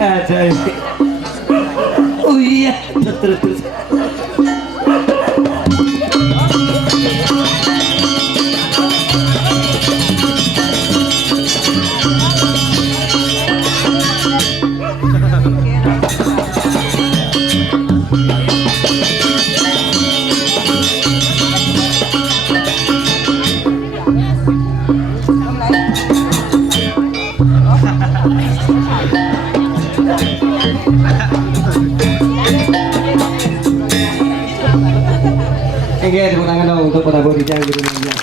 Ada. Oh iya, terus. Oke, tepuk tangan dong untuk para bodijang di rumahnya.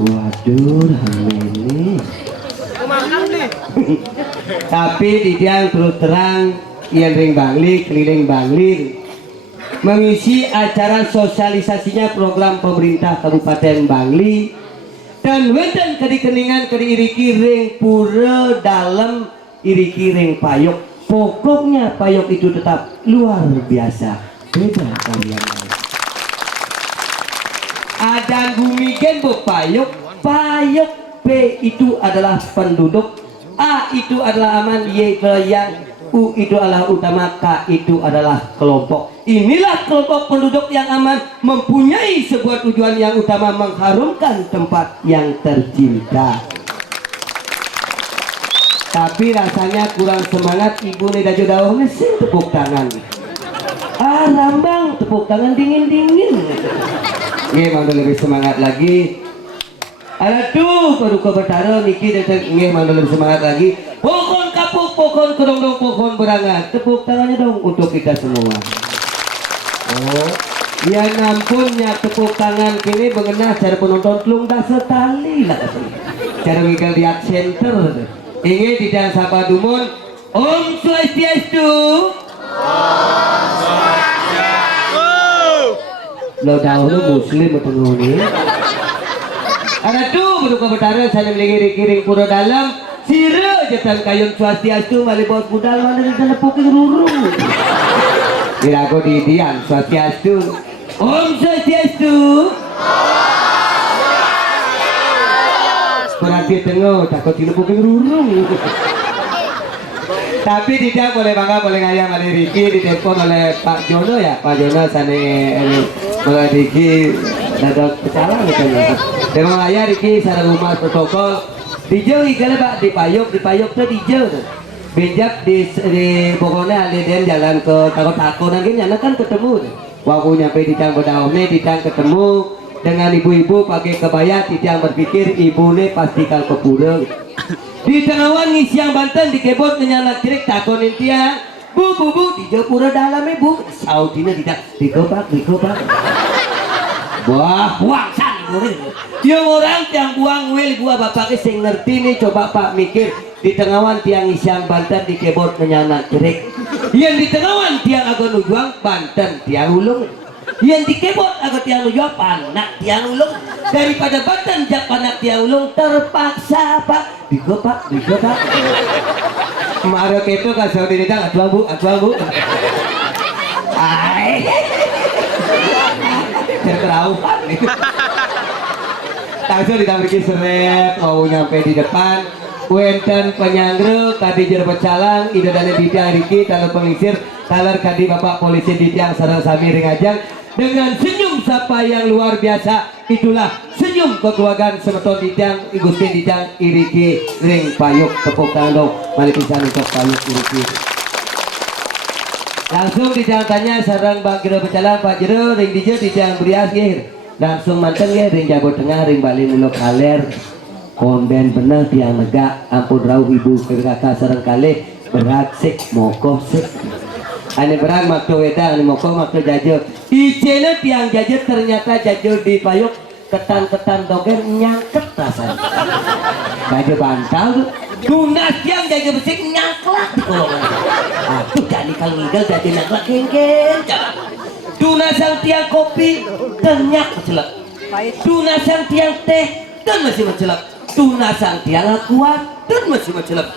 Waduh, ini. Tapi Didiang terus terang yang ring Bangli, keliling Bangli mengisi acara sosialisasinya program pemerintah Kabupaten Bangli dan wenten kedikeningan kediriki ring pura dalam iriki ring payok. Pokoknya payok itu tetap luar biasa, beda kalian. Adan bumi genbok payok, payok P itu adalah penduduk, A itu adalah aman, Y itu yang, U itu adalah utama, K itu adalah kelompok. Inilah kelompok penduduk yang aman, mempunyai sebuah tujuan yang utama, mengharumkan tempat yang tercinta. Tapi rasanya kurang semangat ibu Neda Jodawa mesin tepuk tangan. Rambang tepuk tangan dingin-dingin. Nggih, lebih semangat lagi. Ada tuh paduka bertara niki datang nggih lebih semangat lagi. Pokon kapuk, pokon kedong-dong, pokon berangan. Tepuk tangannya dong untuk kita semua. Oh, ya nampunnya tepuk tangan kini mengenai cara penonton telung dasa tali lah. Cara ngikal di art center. Ingin tidak sapa dumun. Om Swastiastu. Om Swastiastu. Lo dahulu muslim atau ini. Ada tuh berduka bertara saya melingkiri pura dalam. Sira jetan kayun Swastiastu mali bawa budal mana di sana puking ruru. Kiraku didian Swastiastu. Om Swastiastu. Berarti tengok takut dilepukin rurung. Tapi tidak boleh bangga, boleh ngayang oleh Riki, ditelepon oleh Pak Jono ya, Pak Jono sana oleh Riki dadak pecalang gitu ya. Memang ayah Riki sareng rumah protokol dijauh ikale Pak di payok tuh dijauh tuh. Benjak di pokoknya aliden jalan ke tako-tako nanti nyana kan ketemu. Waktu nyampe di Cang Bedaone, di Cang ketemu dengan ibu-ibu pakai kebaya, tidak berpikir ibunya pasti kal kepulung. Di Tengawan ngisi yang Banten di kebot menyala kirik takonin dia, bu di Japura dalam ibu, Saudina tidak dikopak. Wah, buangsan murid. Yang orang yang buang wil gua bapaknya sing ngerti nih, coba Pak mikir di Tengawan tiang ngisi yang Banten di kebot menyala kirik. Yang di Tengawan tiang agon ujuang Banten tiang ulung. Yang dikebot agar tiang ulung panak tiang ulung, daripada Banten jak panak tiang ulung terpaksa Pak digopak. Kemarin itu kasih di nidang atuang bu. Ay, terkeraupan nih. Langsung ditambahin seret, mau nyampe di depan. Wenten penyanggre kadi jer pecalang ida dana Didiang Riki taler pengisir taler kadi Bapak Polisi Didiang sareng sami ringajang dengan senyum sapa yang luar biasa. Itulah senyum kekeluargaan semeton Didiang Gusti Didiang Iriki ring payuk. Tepuk tangan dong mari pisan untuk payuk Iriki. Langsung Didiang tanya sareng Bang Jero pecalang Pak Jero ring Didiang Brias nggih langsung manten nggih ring Jago Tengah ring Bali Mulo Kaler. Konben bener tiang negak ampun rauh ibu kakak sareng kalih berat sik moko sik ane berat makto wedang ane moko makto jajo icena tiang jajo ternyata jajo di payuk ketan doger nyangket rasanya jajo bantal tunas tiang jajo besik nyangklak di kolongan tuh jadi kalau ngidal jajo nyangklak kengken tunas yang tiang kopi tenyak mencelak tunas yang tiang teh dan masih mencelak tunasang tiang kuat dan masih macelep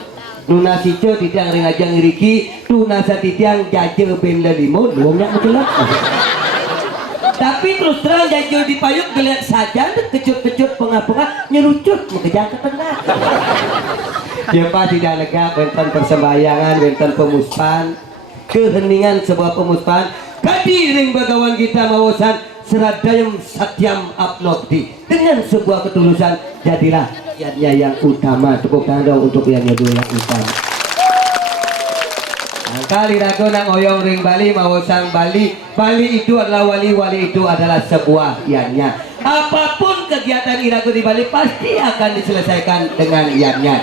nuna sico titiang ringajang iriki tunasa titiang jajel benda limo doangnya macelep tapi terus terang jajel di payung geliat saja kecut-kecut pengah-pengah nyerucut mengejar ke tengah ya Pak tidak lega wenten persembayangan wenten pemuspan keheningan sebuah pemuspan kadiring bagawan kita mawasan seradayam satyam abnokti dengan sebuah ketulusan jadilah iannya yang utama tepuk tangan dong untuk iannya dulu yang utama kali rago nang oyong ring Bali mawasang Bali Bali itu adalah wali itu adalah sebuah iannya apapun kegiatan irago di Bali pasti akan diselesaikan dengan iannya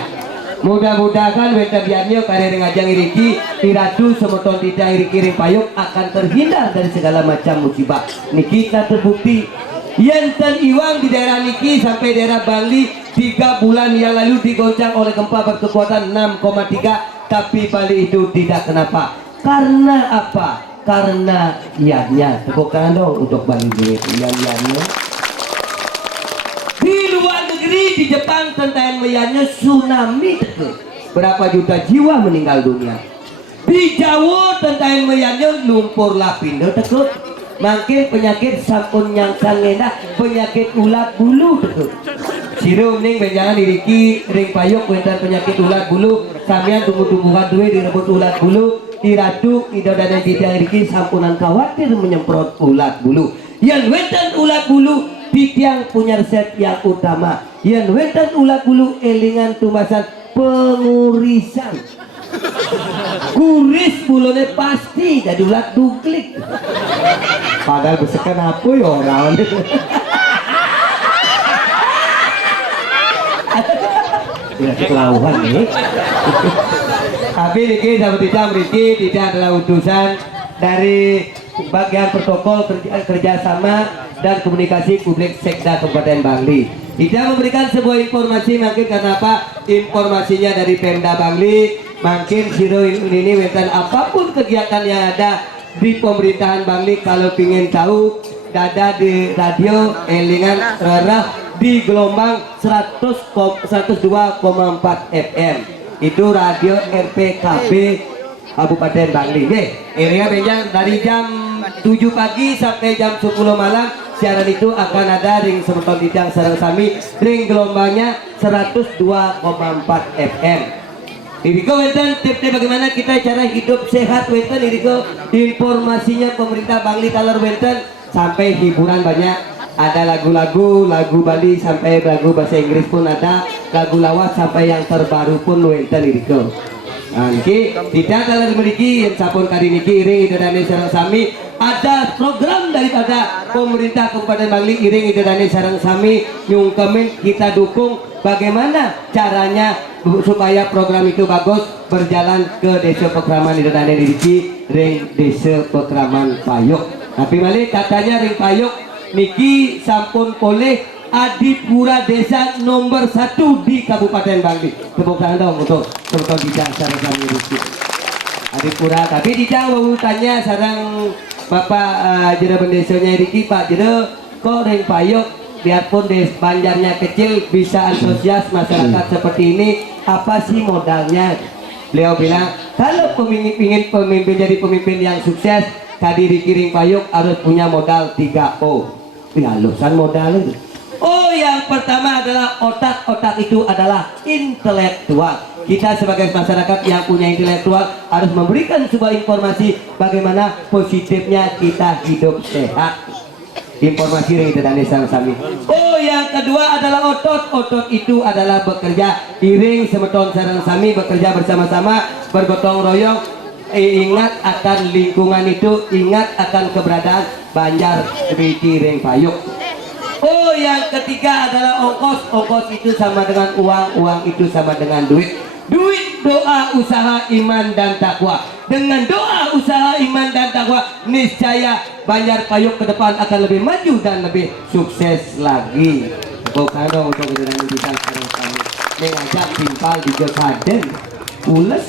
mudah-mudahan wenten iannya kare ngajang iriki iratu semeton tidak iriki ring payung akan terhindar dari segala macam musibah niki kita terbukti Yenten Iwang di daerah Niki sampai daerah Bali 3 bulan yang lalu digoncang oleh gempa berkekuatan 6,3 tapi Bali itu tidak kenapa karena apa? Karena iannya tepuk tangan dong untuk Bali duit iannya di luar negeri di Jepang tentang iannya tsunami berapa juta jiwa meninggal dunia di Jawa tentang iannya lumpur lapindo tekuk makin penyakit sampun yang sangena penyakit ulat bulu tuh sirum ning benjangan diriki ring payuk wenten penyakit ulat bulu samian tumbuh-tumbuhan duwe direbut ulat bulu iratu idodana titiang diriki sampunan khawatir menyemprot ulat bulu yang wenten ulat bulu titiang punya resep yang utama yang wenten ulat bulu elingan tumasan pengurisan kuris bulune pasti jadi ulat duklik padahal besekan apa ya orang tidak kelauan nih tapi Riki sama Tita Riki tidak adalah utusan dari bagian protokol kerjasama dan komunikasi publik Sekda Kabupaten Bangli tidak memberikan sebuah informasi mungkin karena apa informasinya dari Pemda Bangli makin siro ini wenten apapun kegiatan yang ada di pemerintahan Bangli kalau ingin tahu dada di radio elingan rarah di gelombang 102,4 FM itu radio RPKB Kabupaten Bangli area benjang dari jam 7 pagi sampai jam 10 malam siaran itu akan ada ring semeton titiang sareng sami ring gelombangnya 102,4 FM Iriko wenten tips bagaimana kita cara hidup sehat wenten Iriko informasinya pemerintah Bangli Talar wenten sampai hiburan banyak ada lagu-lagu lagu Bali sampai lagu bahasa Inggris pun ada lagu lawas sampai yang terbaru pun wenten Iriko niki tidak dalam memiliki yang sapun kali niki iring idadane sareng sami ada program daripada pemerintah Kabupaten Bangli iring idadane sareng sami nyungkemin kita dukung bagaimana caranya supaya program itu bagus berjalan ke desa Pekraman idadane diriki ring desa Pekraman Payuk tapi balik katanya ring Payuk niki sampun oleh Adipura desa nomor 1 di Kabupaten Bangli tepuk tangan dong untuk teman-teman Dijang sareng kami Rizky Adipura tapi Dijang mau tanya sarang Bapak Jero Bendesanya Riki Pak Jero kok ring Payuk biarpun des banjarnya kecil bisa antusias masyarakat seperti ini apa sih modalnya beliau bilang kalau ingin pemimpin jadi pemimpin yang sukses tadi Riki ring Payuk harus punya modal 3O ya lusan modalnya oh yang pertama adalah otak itu adalah intelektual kita sebagai masyarakat yang punya intelektual harus memberikan sebuah informasi bagaimana positifnya kita hidup sehat informasi yang tidak ada sami oh yang kedua adalah otot itu adalah bekerja iring semeton sareng sami bekerja bersama-sama bergotong royong ingat akan lingkungan itu ingat akan keberadaan Banjar Riki ring Payuk oh yang ketiga adalah ongkos itu sama dengan uang itu sama dengan duit doa usaha iman dan takwa dengan doa usaha iman dan takwa niscaya Banjar Payuk ke depan akan lebih maju dan lebih sukses lagi bukan dong untuk kemudian kita sekarang kami mengajak timpal di Jokaden pules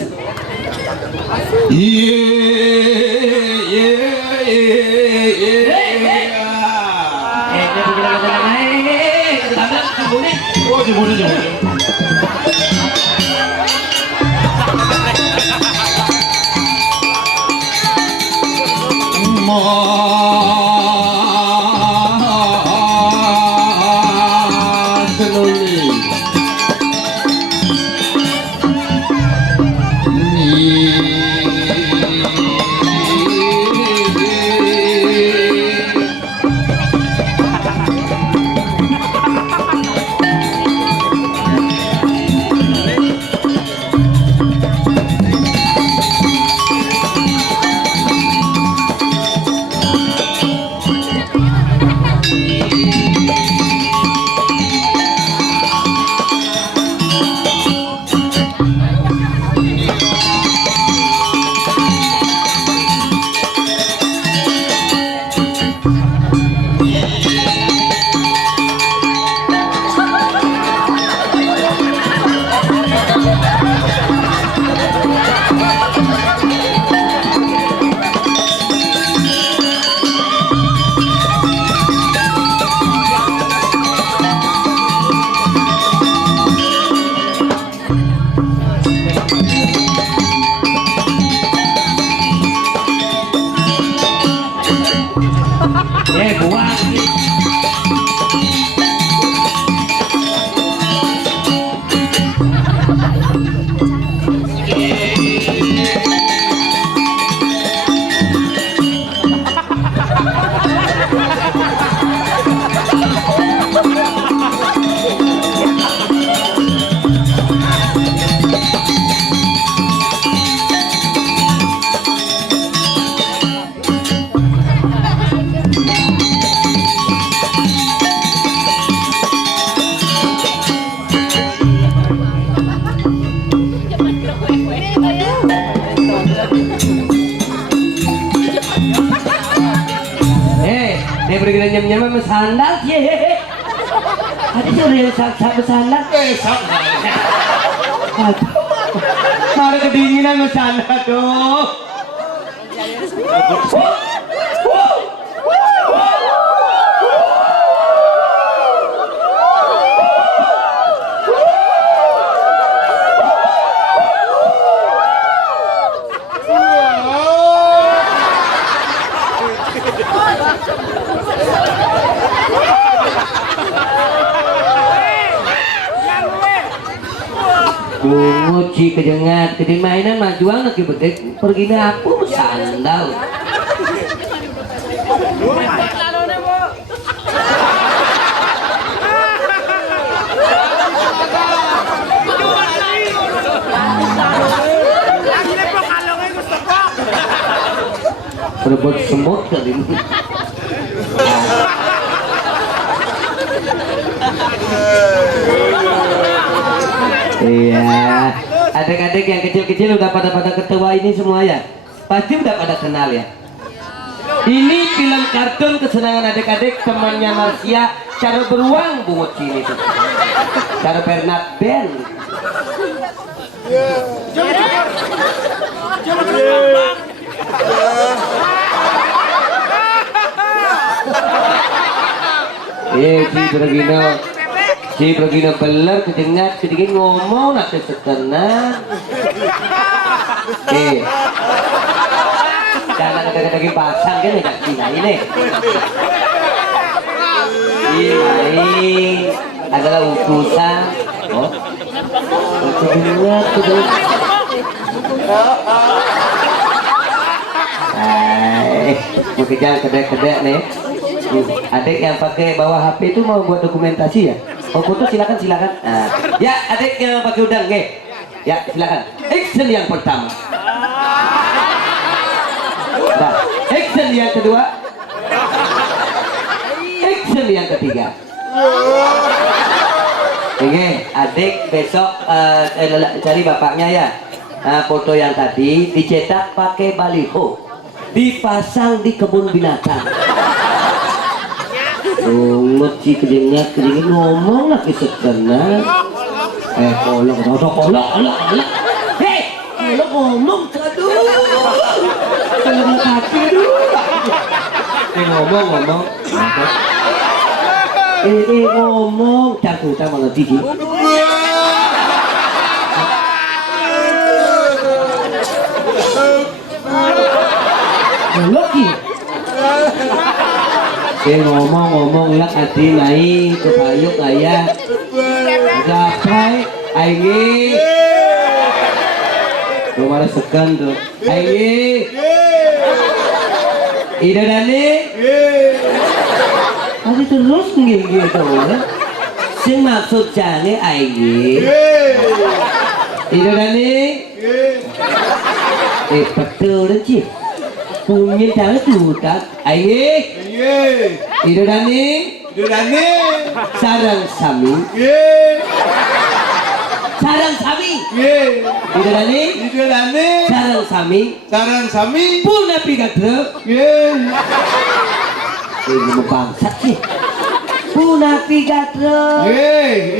Dia pergi nyam-nyam sama sandal ye. Ada sih udah yang satu sandal. Mana kedinginan sama sandal tuh. Nguci kejengat kedin mainan majuang nak betek pergi aku sandal. Berebut semut kali ini. Iya, adik-adik yang kecil-kecil udah pada ketawa ini semua ya. Pasti udah pada kenal ya. Ini film kartun kesenangan adik-adik temannya Marsia, cara beruang bungut sini tuh. Cara Bernard Ben. Si Brogino beler kedengat sedikit ngomong nanti setengah. Jangan daging pasang kan tidak Cina ini. Ini adalah utusan. Oh, kedengat. Mau kejar kedek-kedek nih. Adik yang pakai bawa HP itu mau buat dokumentasi ya? Mau foto silakan. Nah, ya adik yang pakai udang, ya silakan. Action yang pertama. Nah, action yang kedua. Action yang ketiga. Oke, adik besok cari bapaknya ya. Foto yang tadi dicetak pakai baliho, dipasang di kebun binatang. Nguci kedengat ngomong lagi setengah. Kolok. Hei, kolok ngomong aduh. Kalau kaki aduh. Ngomong. Ngomong cakup sama gigi. Loki. Ngomong lah hati naik ke payung ayah gapai aing kemana sekan tuh aing ida dani tadi terus gitu sing maksud jane aing ida dani betul sih punya tangan tutak aing Ida Dani sarang sami Ida Dani sarang sami puna pigatro ini bangsat sih puna pigatro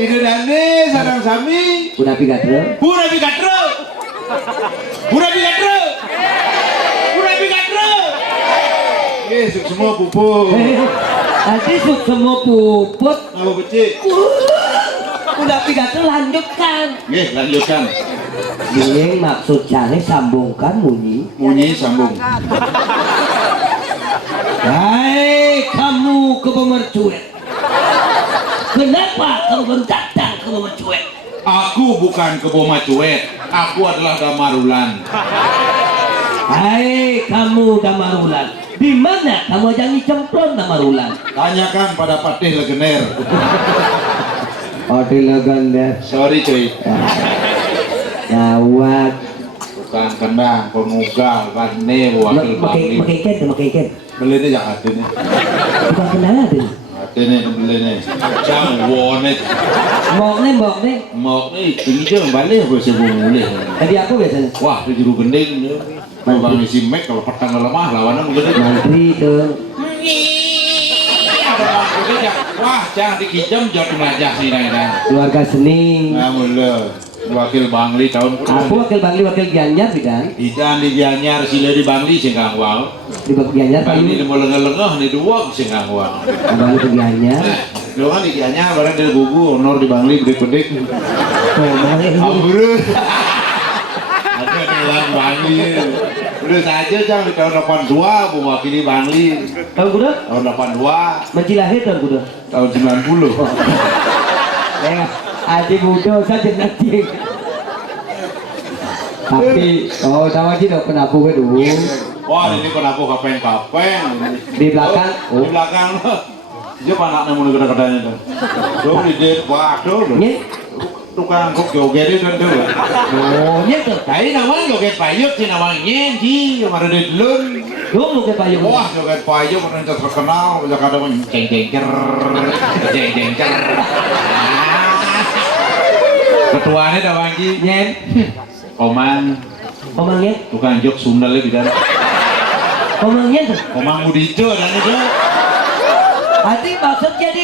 Ida Dani sarang sami puna pigatro Suk semua pupuk. Nanti suk semua puput. Apa becik? Udah pidato lanjutkan. Lanjutkan. Ini maksud jane sambungkan munyi. Munyi sambung. Hai. kamu ke pemercuet. Kenapa kamu baru datang ke pemercuet? Aku bukan Keboma Cuet. Aku adalah Damarulan. Hai kamu Damarulan, di mana kamu ajangi cemplon Damarulan? Tanyakan pada Patih Legener. Oh di legenda. Sorry cuy. Gawat. Bukan kendang, pengugal, kane, wakil bangli. Makai ikan. Beli ini jangan hati nih. Bukan kenal ada. Hati nih, beli nih. Jangan wonet. Mbok nih. Mau nih, tinggi aja balik gue sebelum mulai. Tadi aku biasanya. Wah, itu juru gending. Kalau bang isi mek, kalau petang lemah, lawannya gending. Mantri tuh. Wah, jangan dikijam jauh melajah sih nah. Keluarga seni. Nah, mulai. Wakil Bangli tahun Aku wakil Bangli, wakil Gianyar bidang. Ikan di Gianyar, sila di Bangli singgang wang. Di Gianyar Bangli kayu. mau lengah-lengah nih dua singgang wang. Bangli ke Gianyar. Lo kan di Gianyar, barang dari gugu, honor di Bangli bedek-bedek. Oh, Bangli. Ampun. Ada dengan Bangli. Udah saja jangan di tahun 82 mewakili Bangli. Tahun kuda? Tahun 82, Mencilahir tahun kuda. tahun 90. Adik muda saja nanti. Tapi, oh sama sih dok penapu gue dulu. Wah, ini kenapa kapeng-kapeng. Di belakang, Di belakang lo. Dia anaknya mau negara-negaranya tuh. Tuh di dek, waduh. Nye, Tukang kok joget itu tuh. oh nye tuh. Kayak namanya joget payut sih namanya nyenji, yang ada di Delun. Lu mau ke payung? Wah, joget payut pernah terkenal, bisa kadang jeng-jeng-cer. Ketuanya dah Wangji. Nyen, Omang, omangnya, tukang jok Sunda lagi dan omangnya tuh. Omang Mudijo dan itu. Hati maksud jadi,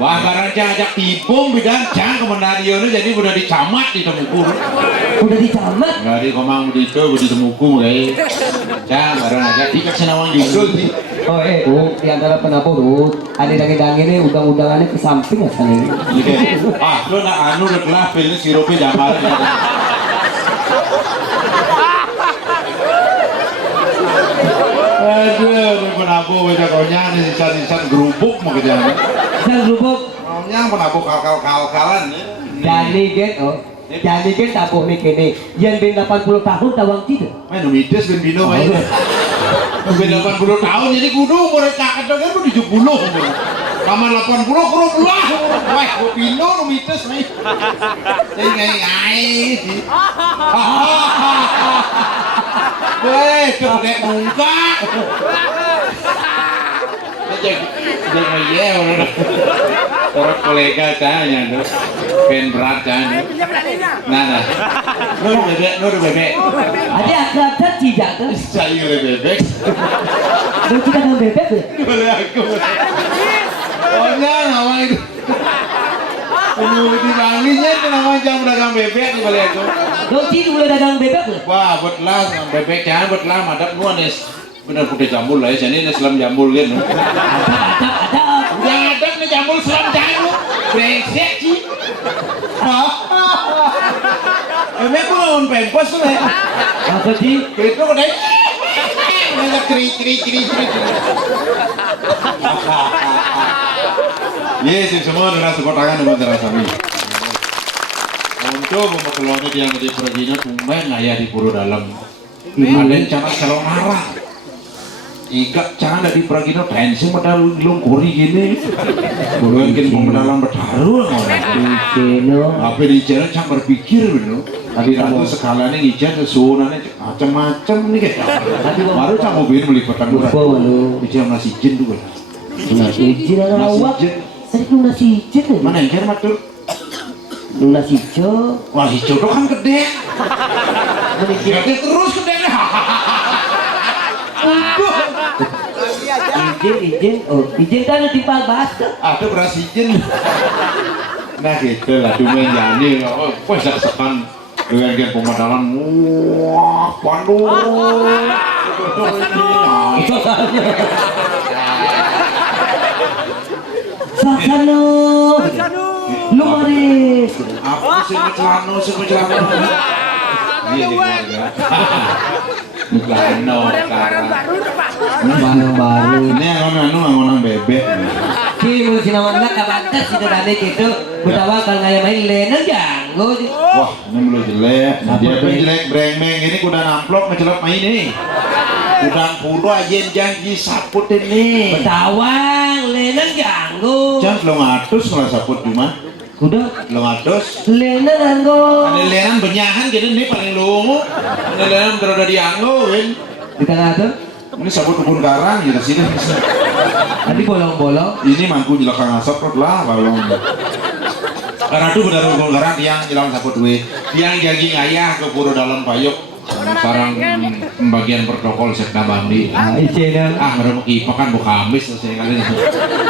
Wah, barang ajak tipung bidan cang kemendario jadi udah dicamat di temuku. udah dicamat. Dari Omang Mudijo di temuku guys. Cang barang ajak tiket senawang judul sih. Oh di antara penapu tuh, ada dangi-dangi nih udang-udangannya ke samping ya sana. Ah, lo nak anu udah kelah pilih sirupnya jamal. Aduh, ini penapu baca konya nih sisan gerubuk mau kejalan. Dan lubuk Maunya penapu kal-kalan ya. Jani get, Jani get tabuh nih kini. Yang bin 80 tahun tawang tidak. Main numides ben bino main. Ben 80 tahun jadi kudu mereka kadang kan 70. Kamar 80 kuro pulah. Wah, gua bino numides main. Ngai. Weh, cedek muka. Jangan ya orang kolega tanya tuh, pen berat tanya. Nah, nur bebek. Ada akrab tidak tuh. Sayur bebek. Lu kita kan bebek ya? Boleh aku. Oh nama itu. Di Banglinya itu namanya jam dagang bebek di balik aku. Lu tidak boleh dagang bebek ya? Wah, betlah bebek jangan betlah madap nuanes. Bener putih jambul lah ya, jadi ini selam jambul kan. Ada. Yang ada nih jambul selam jambul. Brengsek sih. Emang aku lawan pempos tuh ya. Apa sih? Itu udah. Udah keri. Yes, semua adalah sekotakan dengan cara kami. Untuk memekeloni dia yang di perginya tumben ayah di puru dalam. Ada yang cara calon arah. Iga canda di pragino tensi modal lungkuri gini. Mungkin pemedalan bertaruh Keno. apa di jalan cang berpikir bener. Tadi ratu sekalian ngijan sesunannya macam-macam nih kayak. Baru cang mobil beli petang murah. Bicara nasi jin tuh. Nasi jin ada awak. Tadi lu nasi jin ya? Mana yang kira matur? Lu nasi hijau. Wah hijau tuh kan gede. Gede terus gede deh. Izin kan di bahasa. Ada beras izin. Nah gitu lah, cuma jadi, pas sekan dengan pemodalan, wah, waduh. Sasano, lumaris. Aku sih celano. Iya, celano sekarang. Barang baru. Ini angon bebek. Ki mun sinawan lah kabantas itu tadi gitu. Betawa kalau ngaya main lena janggo. Wah, ini belum jelek. Nah, dia tuh jelek brengmeng ini kuda namplok ngecelok main ini. Udang kudu aja janji saput ini. Betawang lena janggo. Jangan lo ngatus kalau saput cuma. Kuda Lo ngatus. lena janggo. Ada lenan benyahan gini nih paling lungu. Ada lenan terus ada dianggoin. Di tengah tuh. Ini sabut kebun karang gitu sini. Tadi bolong-bolong. Ini mangku jelakang asap lah balong. Karena itu benar kebun karang tiang jelang sabut duit. Tiang jaging ayah ke pura dalam payuk. Sarang pembagian protokol sekda bandi. Icena. Mereka kipak kan buka amis saya kali ini.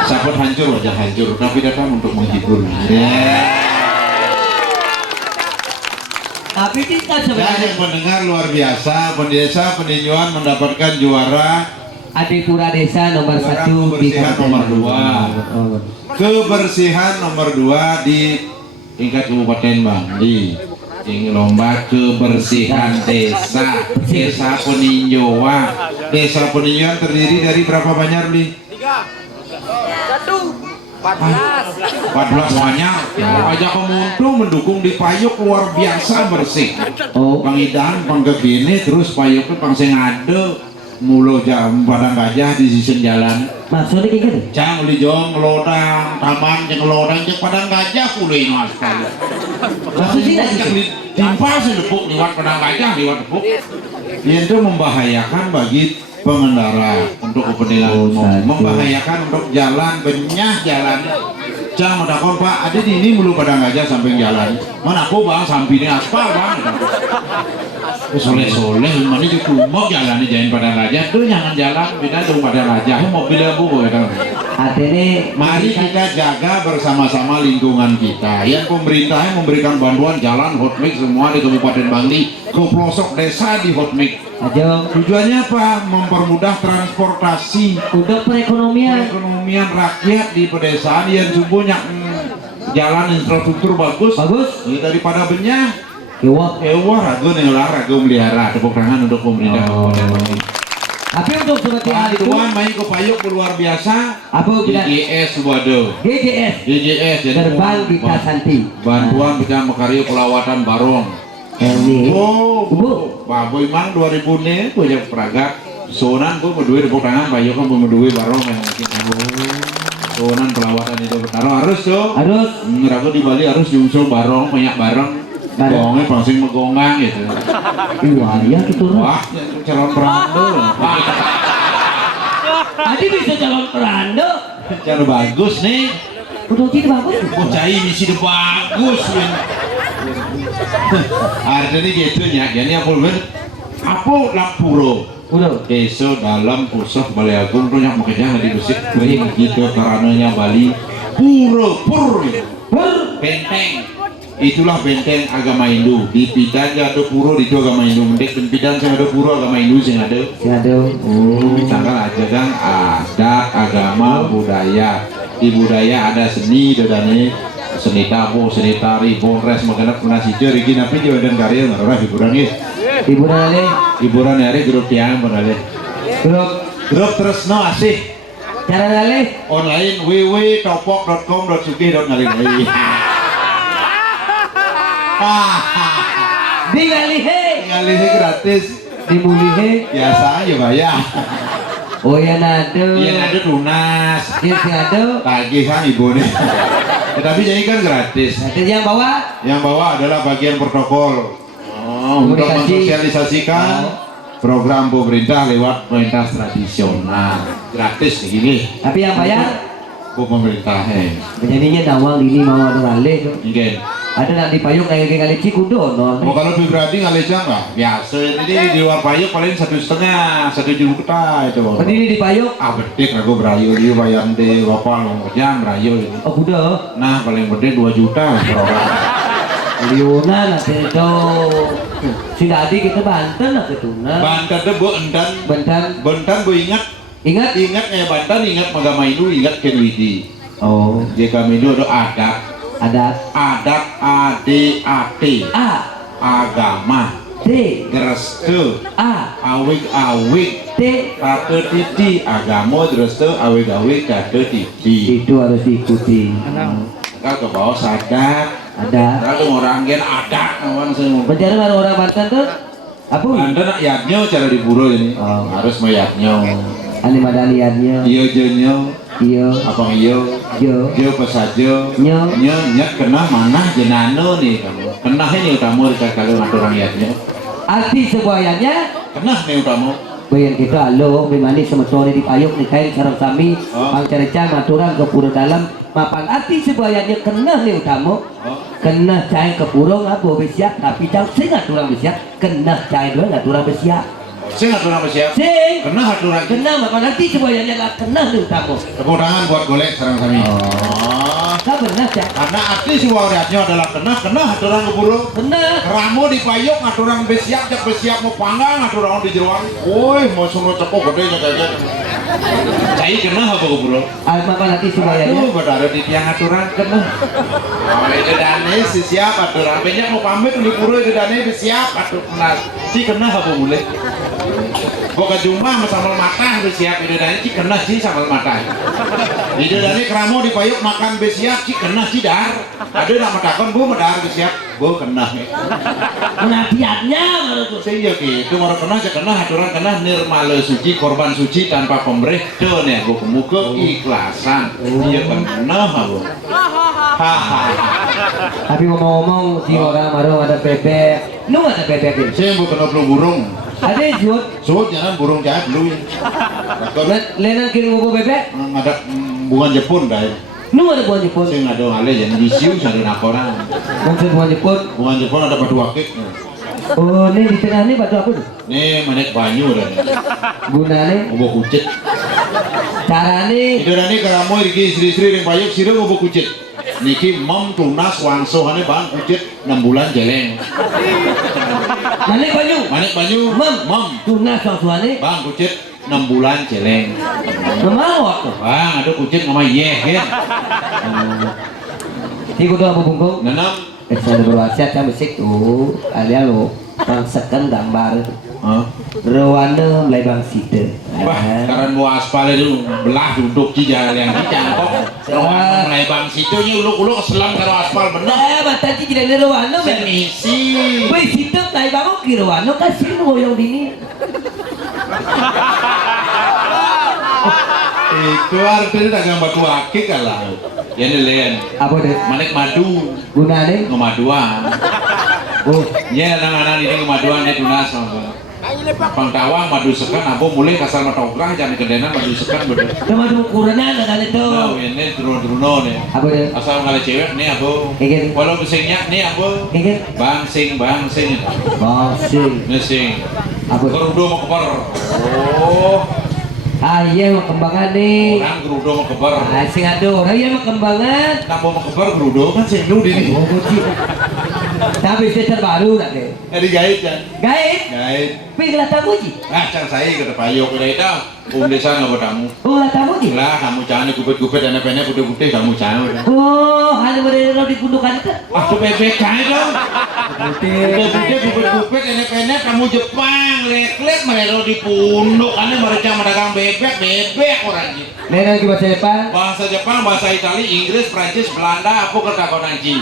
Sabut hancur wajah hancur. Tapi datang untuk menghibur. Tapi kita Dan sebenarnya yang mendengar luar biasa, pendesa peninjauan mendapatkan juara Adipura Desa nomor Juara 1 di kebersihan Kabupaten nomor 2. Oh. Kebersihan nomor 2 di tingkat Kabupaten Bangli. Ini lomba kebersihan desa, desa peninjauan. Desa peninjauan terdiri dari berapa banyak li? 14 banyak. Aja kemuntu mendukung di payuk luar biasa bersih. Oh. Pangidan, panggegini, terus payuknya pang sing ade mulo jam padang gajah di sisi jalan. Maksudnya kayak gitu? Jang uli jong lodang, taman jeng lodang jeng padang gajah kuliah mas sekali. Maksudnya gitu? Timpa sih lepuk liwat padang gajah liwat lepuk. Itu membahayakan bagi pengendara untuk kepentingan umum, membahayakan untuk jalan benyah jalan. Jangan menakon Pak, ada di ini mulu padang gajah samping jalan. Mana aku bang sampingnya aspal bang. Soleh mana juga mau jalan di jalan padang gajah tuh jangan jalan beda tuh padang gajah mobilnya bu ya kan. Artinya Mari kita jaga bersama-sama lingkungan kita. Yang pemerintahnya memberikan bantuan jalan hotmix semua di Kabupaten Bangli ke pelosok desa di hotmix. aja Tujuannya apa? Mempermudah transportasi untuk perekonomian. rakyat di pedesaan yang sumbunya jalan infrastruktur bagus. Ya, daripada benyah. Ewa ragu ragu melihara. Tepuk tangan untuk pemerintah Kabupaten Bangli. Tapi untuk seperti hal itu, Bantuan main ke payuk luar biasa. apa kita GGS waduh. GGS jadi Gerbang Gita Santi. bantuan bisa mekarya pelawatan barong. Ini Baboy mang 2000 nih punya peragat. Sonan pun berdua tepuk tangan payuk kan berdua barong yang mungkin. Sonan pelawatan itu bertaruh harus tuh. Harus. Ragu di Bali harus nyungsung barong banyak bareng. Gongnya pangsing megonggang gitu. Wah ya gitu Wah, calon perando. Tadi bisa calon perando. Cara bagus nih. Udah jadi bagus. Bocai misi udah bagus Win. Artinya gitu ya. Jadi apa lapuro. Udah. Desa dalam pusat Balai Agung tuh yang makanya di musik gitu karenanya Bali pur benteng. Itulah benteng agama Hindu. Di Pidan ada pura itu agama Hindu. Mendek dan Pidan sing ada pura agama Hindu sing ada. Tanggal aja kan adat, agama, budaya. Di budaya ada seni dadane, seni tabu, seni tari, polres, makanat penasijo, rigi napi juga dan karya ngarah hiburan guys. Hiburan ale. Hiburan hari grup tiang penale. Grup terus no asih. Cara ale. Online www.topok.com.sugih.ngalih. Ngalih gratis. Dimulihe. Biasa aja bayar. Oh ya nado. Iya nado lunas. Iya si nado. Tagih kan ibu nih. Tapi jadi kan gratis. Nanti yang bawa. Yang bawa adalah bagian protokol. Untuk mensosialisasikan program pemerintah lewat pentas tradisional. Gratis begini. Tapi yang bayar. Bu pemerintah. Jadinya dawang ini mau ada ale. Mungkin. Ada nak dipayung kayak kali cikudo no. Oh kalau pribadi ngalecang nggak? Biasa ini di luar payung paling 1,5, 1 juta itu. Berdiri di payung. Betik aku berayu dia bayar di bapak lo jam berayu ini. Oh udah. Nah paling gede 2 juta per orang. Liunan nanti itu. Si Dadi kita Banten lah ketuna. Banten tuh bu endan. Banten bu ingat kayak Banten ingat Magama Hindu ingat Kenwidi. Oh. Jika Hindu ada adat ADAT agama D Gerestu A awig T Ate kate titi agama terus tuh awe-gawe kate titi. itu harus diikuti. Kalau ke bawah sadar, Ada. kalau orang gen ada orang semua. Bicara dengan orang Banten tuh, apa? Anda nak yatnya cara diburu ini, Oh. harus mayatnya. Ani madaliannya. Iya jenyo, Iya. apa iyo, Yo. jo pesajo, Nyo. nyet kena mana jenano nih kamu. Kena ini utama kalau ada orang yatnya. Arti sebuah ayatnya. Kena nih utama. Bayan kita alo, memani semetone di payung di kain sarang sami, Oh. mangcareca maturan ke pura dalam, mapan arti sebuah ayatnya kena nih utama. Oh. Kena cai ke purong apa besiak, tapi cang sing aturang besiak, kena cai dua aturang besiak. Saya nggak pernah siap. Sing Kena aturan. kena mapan arti sebuah ayatnya lah kena nih utama. Tepuk tangan buat golek sarang kami. Oh. Kau pernah cak? Karena arti sebuah ayatnya adalah kena aturan keburu. Kena. Ramu di payung aturan besiap cek besiap mau panggang aturan di jeruan. Woi mau suruh cepok gede kayak cai kena apa keburu? Mapan arti sebuah ayatnya. Aduh berada di tiang aturan kena. Oh itu dane si siap aturan. Banyak mau pamit di pura itu dane siap aturan. Ci kena apa boleh? Boga jumlah sama mata besiap itu dane ci kena ci sama mata. Itu dane keramu di payung makan besiap ci kena ci dar. Ada nak matakon bu medar besiap bu kena. Penapiatnya menurutku. Saya gitu mau kena aja kena aturan kena nirmala suci korban suci tanpa pembereh don ya bu kemuka ikhlasan iya kena bu hahaha. Tapi ngomong-ngomong di orang marung ada bebek, nu ada bebek ini. Saya bu kena belum burung Ada jut, so jangan burung jahat dulu ya. lenan kiri ngobrol bebek, Ada bunga Jepun dah. nu ada buah Jepun. Saya nggak ada ngale jangan disiu ada nakoran. Maksud buah Jepun. Bunga Jepun ada batu akik. Oh, ini di tengah ini batu apa tuh? Nih manek banyu dah. Gunanya, Ngobo kucit. caranya, Itu nih kalau mau iki istri-istri yang payung sih ngobo kucit. Niki mom tunas wangso hane bang kucit 6 bulan jeleng. mana banyu? Manek banyu mom Tunas suasuannya, bang kucit 6 bulan jeleng. memawak tuh. Bang ada kucit ngomong yeh. Ikut doa bungkung. Nanam. Saya berwasiat saya musik tuh, alias lo mangsakan gambar itu. Hah? Berwarna mulai bang situ. Wah, karena mau aspal itu belah duduk di jalan yang dicangkok. Rawan mulai bang situ nya uluk-uluk selang karo aspal bener. Mata ti tidak ada berwarna. Misi. Wih, situ mulai bang kok kira warna kasih ngoyong dini. Itu artinya dagang batu akik kalah. Ya nelayan. Apa deh? Manek madu. Gunanya? Ngemaduan. Oh, Ya anak-anak ini ngemaduan itu tunas. Pangtawang madu sekan abo mulai kasar mata ograh jangan kedenan madu sekan bener. cuma ada ukurannya ada itu. Nah, ini drone nih. Apa deh? Asal ngale cewek nih abo. Ingin, Walau besingnya nih abo. ingin. Bangsing. Boxing. Nesing. Apa? Gerudo mau kebar. Oh, Ayah mau kembangan nih. orang gerudo mau kebar. Sing aduh, ayah mau kembangan. Nak mau kebar gerudo kan sing lu di. Oh, kuci. Tapi saya terbaru tak deh. Jadi gait kan. Gait, Gait. pilih tamu ji. Ah, cang saya kata payok udah itu. Desa nggak bertamu. Oh, tamu ji. Lah kamu jangan kupet-kupet anak-anak putih-putih kamu jangan. Oh, ada berada di pundukan itu. Ah, tuh bebek jangan dong. Putih. Putih kupet-kupet anak-anak kamu Jepang lek-lek mereka di punduk ane mereka mendagang bebek orang ini. Nenek ke bahasa Jepang. Bahasa Jepang, bahasa Italia, Inggris, Prancis, Belanda, apa kata kau nanti?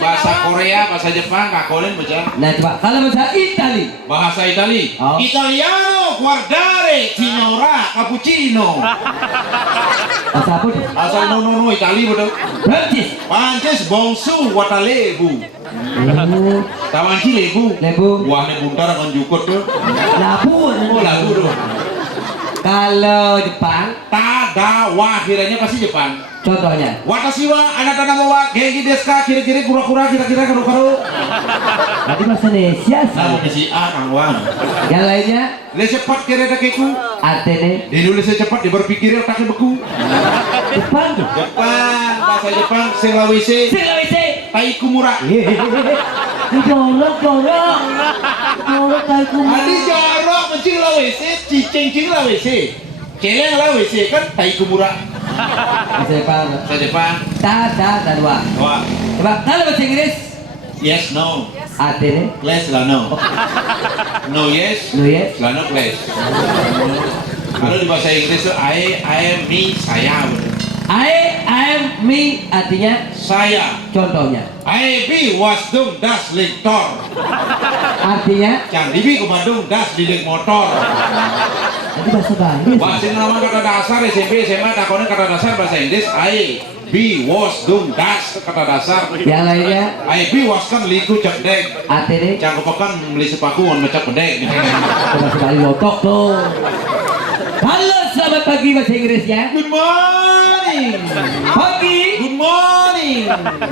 Bahasa Korea, bahasa Jepang, kakolen baca. Nah, coba kalau bahasa Itali. Bahasa Italia, Oh. Italiano, guardare, signora, cappuccino. Bahasa apa tuh? Asal no, Italia betul. Prancis. Prancis, bonsu, watalebu. Oh, Tawan lebu. lebu. Wah, ne buntar akan jukut tuh. Labu. Oh, lagu tuh. Kalau Jepang, Tadawa, kiranya pasti Jepang. contohnya. Watashi wa anata nama wa genki desu ka kira-kira kura-kura kira-kira karo-karo. Nanti bahasa Indonesia Nah, sih. si A Kang. Yang lainnya, Le cepat kira keku. artinya Di Indonesia cepat dia berpikir otaknya beku. Jepang tuh. Jepang, bahasa Jepang sing lawise Sulawesi. tai kumura. Jorok. Jorok kayak kumur. Adi jorok mencing lawise, cicing lawise. Celeng lawise kan tai kumura. Bahasa Jepang. Bahasa Jepang. Ta, dan wa. Wah, Coba kalau bahasa Inggris. yes no. Artinya? Clash lah no. No yes. No yes. Lah no clash. Kalau di bahasa Inggris tuh I am me, saya. I am me artinya Saya. contohnya. I be was dung das lektor. Artinya Yang dibi ke Bandung das didik motor. nanti bahasa Bali. Bahasa nama kata dasar SMP SMA takonin kata dasar bahasa Inggris I be was dung das kata dasar. Yang lainnya I be was kan liku cekdek. artinya Jangan kepekan beli sepaku on mecak pedek. bahasa Bali lotok tuh. Halo, selamat pagi bahasa Inggrisnya. Good morning. Pagi. Good morning.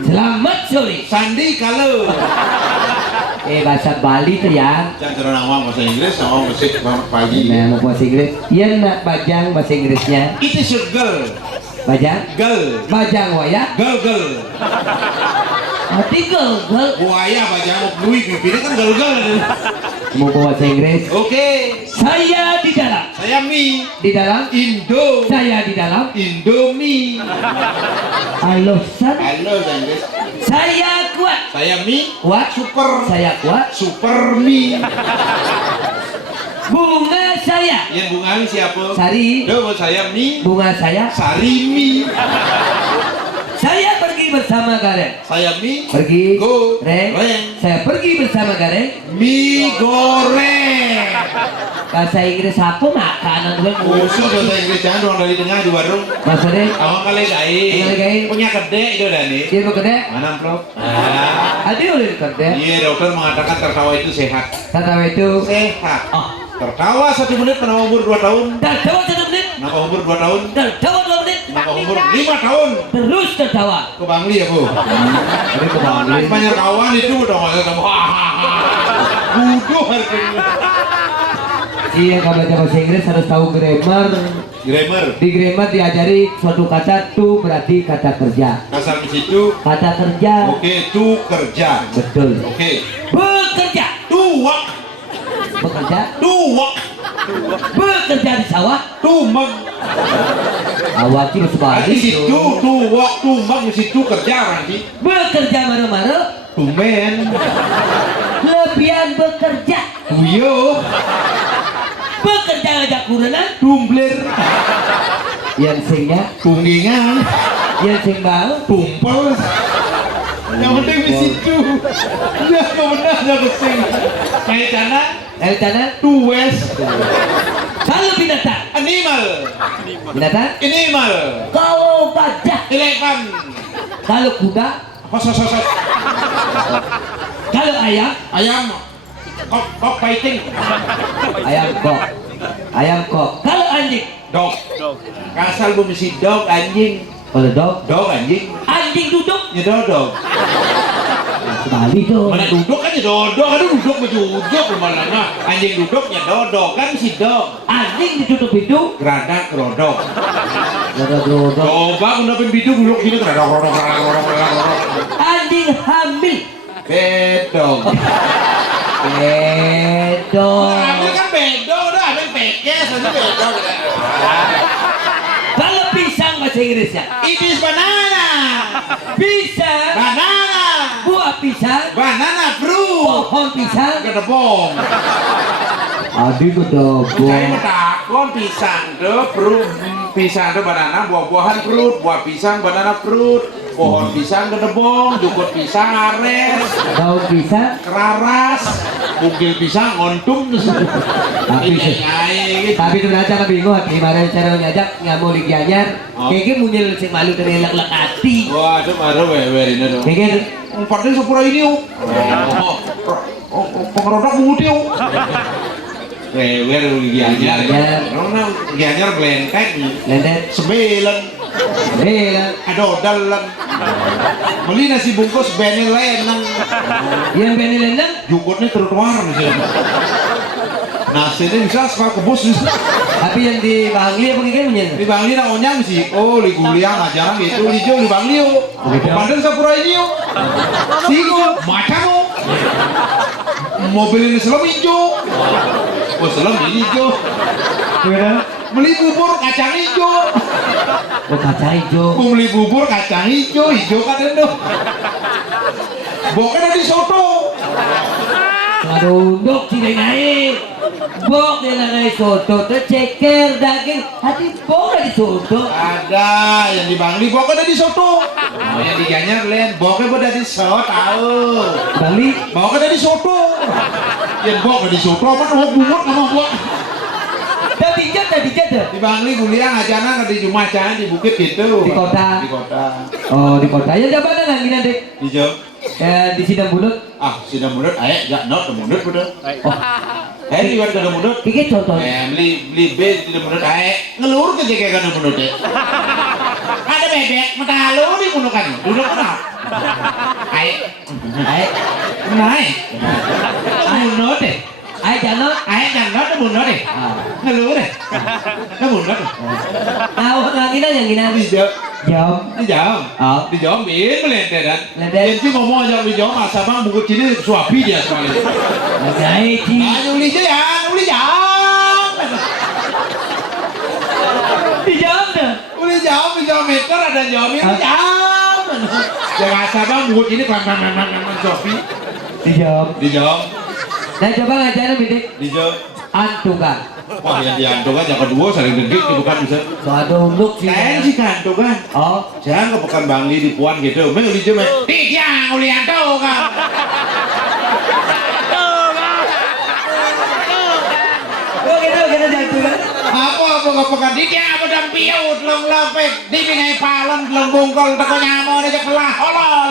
Selamat sore. Sandi kalau. Bahasa Bali tuh ya. Jangan cara nama bahasa Inggris sama musik selamat pagi. Nah, mau bahasa Inggris. Iya nak bajang bahasa Inggrisnya. It is your girl. Bajang. Girl. Bajang waya. Girl. Artikel. Buaya bajang mau bluik ini kan girl. Mau bahasa Inggris. Oke. Saya di dalam. Saya Mi. Di dalam. Indo. Saya di dalam. Indomie. Halo, San. Halo Inggris. Saya kuat. Saya Mi. Kuat. Super. Saya kuat. Super Mi. Bunga saya. Yang bunga ini siapa? Sari. Duh, saya Mi. Bunga saya. Sari Mi. Saya pergi bersama Gareng. Saya Mi. Pergi. Goreng. Saya pergi bersama Gareng. Mi goreng. Bahasa Inggris apa makanan gue? Khusus bahasa Inggris jangan doang dari tengah di warung. Maksudnya? Awang kali gaib. Kali gaib. Punya kedai itu Dani. Dia mau kedai? Mana amplop? Ada udah di kedai. Iya dokter mengatakan tertawa itu sehat. Tertawa itu. Sehat. Oh. Tertawa 1 menit menambah umur 2 tahun. Tertawa 1 menit. Nambah umur 2 tahun. Tertawa 2 menit. Nambah umur 5 tahun. Terus tertawa. Ke Bangli ya bu. Ada ke Bangli. Banyak kawan itu udah masa kamu. Buduh harganya. Iya, kalau baca bahasa Inggris harus tahu grammar. Grammar. Di grammar diajari suatu kata tu berarti kata kerja. Kasar di situ. Kata kerja. Oke, tu kerja. Betul. Oke. Bekerja. Tuwak. Bekerja. Tuwak. Bekerja di sawah. Tumeng. Awaki harus Di balik. situ tuwak tumeng di situ kerja nanti. Bekerja marah-marah. Tumen. Lebihan bekerja. Tuyuh. Bekerja ngajak kurenan. Tumbler. Yang singnya. Tunggingan. Yang sing bau. Tumpel. Yang penting di situ. Ya benar ya kesing. Kayak tanah. Tanah. Tuwes. Kalau binatang. Animal. Binatang. Animal. Kalau gajah. Elephant. Kalau kuda. Hos. Kalau ayam. Ayam. Kok fighting. Ayam kok. Ayam kok. Kalau anjing. Dog. Kasar bu mesti dog anjing. Kalau dog. Dog anjing. Anjing duduk. Ya dodog. Bali tuh. Mana duduk kan ya dodog. Aduh duduk duduk mana nah. Anjing duduknya dodog kan si dog. Anjing ditutup itu. Geradak rodok. Dodok. Coba mendapat bidu duduk gini geradak rodok. Anjing hamil. Bedog. Ambil kan bedog dah. Ambil pekes. Ambil bedog. Kalau pisang bahasa Inggrisnya. It is banana. Pisang. Banana. Buah pisang. Banana fruit. Pohon pisang. Kedebong. Adi kedobong. Saya mau takon pisang tuh fruit. Pisang tuh banana buah-buahan fruit. Buah pisang banana fruit. Pohon pisang kedebong. Jukut pisang ares. Daun pisang. Keraras. Bungkil pisang ontung. Tapi itu aja kan bingung. Gimana cara ngajak nggak mau digianyar. Kayaknya munyel sing malu dari lek hati. Wah, itu baru wewer ini dong. Kayaknya Padahal sepura ini yuk. Pengerodak budi yuk. Wewer gianyar. Karena gianyar belentek nih. lendet. Sembilan. Bilang. Adodalan. Beli nasi bungkus benel lenang. Yang beni lendang. Jukutnya trotoar nih. Nasinya bisa sekarang kebus. Tapi yang di Bangli apa kayak munyel? Di Bangli nak onyang sih. Oh, li guliang ajaran gitu. Lijo di Bangli yuk. Padahal sepura ini yuk. Sigo, macam yuk. Mobil ini selam hijau. Oh, selam ini hijau. Beli bubur kacang hijau. Oh kacang hijau. Beli bubur kacang hijau kan itu. Boknya ada di soto. Marundok sini naik. Bok dia naik soto terceker daging hati bok di soto. Ada yang di Bangli boknya ada di soto. Oh, yang di Gianyar len boknya ada di soto tahu. Bali Boknya ada di soto. Yang boknya di soto apa mau bungut sama bok. tadi jatuh. Di Bangli kuliah ngajana di Jumacan di bukit gitu. Di kota. Di kota. Oh di kota ya coba ada lagi nanti. Di Jog. Di Sidang Bulut. Ah, sidang mundur, ayo gak not mundur bener. Oh, Di luar kada mundur. pikir contoh. Beli bed di mundur, ayo ngelur ke jaga kada mundur deh. Ada bebek, mata halu di pundukan, duduk mana? Ayo, naik. Mundur deh. Ayo jangan. Jangan mundur deh. Ngelur deh. Mundur. Lagi yang gini. Jam. Di jam, Oh. di jam bin melenteran. Melentet. Jadi ngomong aja di jam, masa bang buku sini suapi dia soalnya. Lagi ci. Nah, uli jam. Di jam dah. Uli jam, di jam meter ada jam ini jam. Jangan asal bang buku sini pelan suapi. Di jam. Di jam, Nah coba ngajarin bidik di jam. antukan. Wah yang diantukan yang kedua saling dengki itu bukan bisa. Soalnya untuk sih. Kayak sih kantukan. Oh. Jangan ke pekan Bangli di Puan gitu. Meng uli jam. Tiang uli antukan. Oh kita jantungan. Apa pekan di tiang apa dan piut long lepek di pingai palem long bungkol teko nyamon aja kelah holol.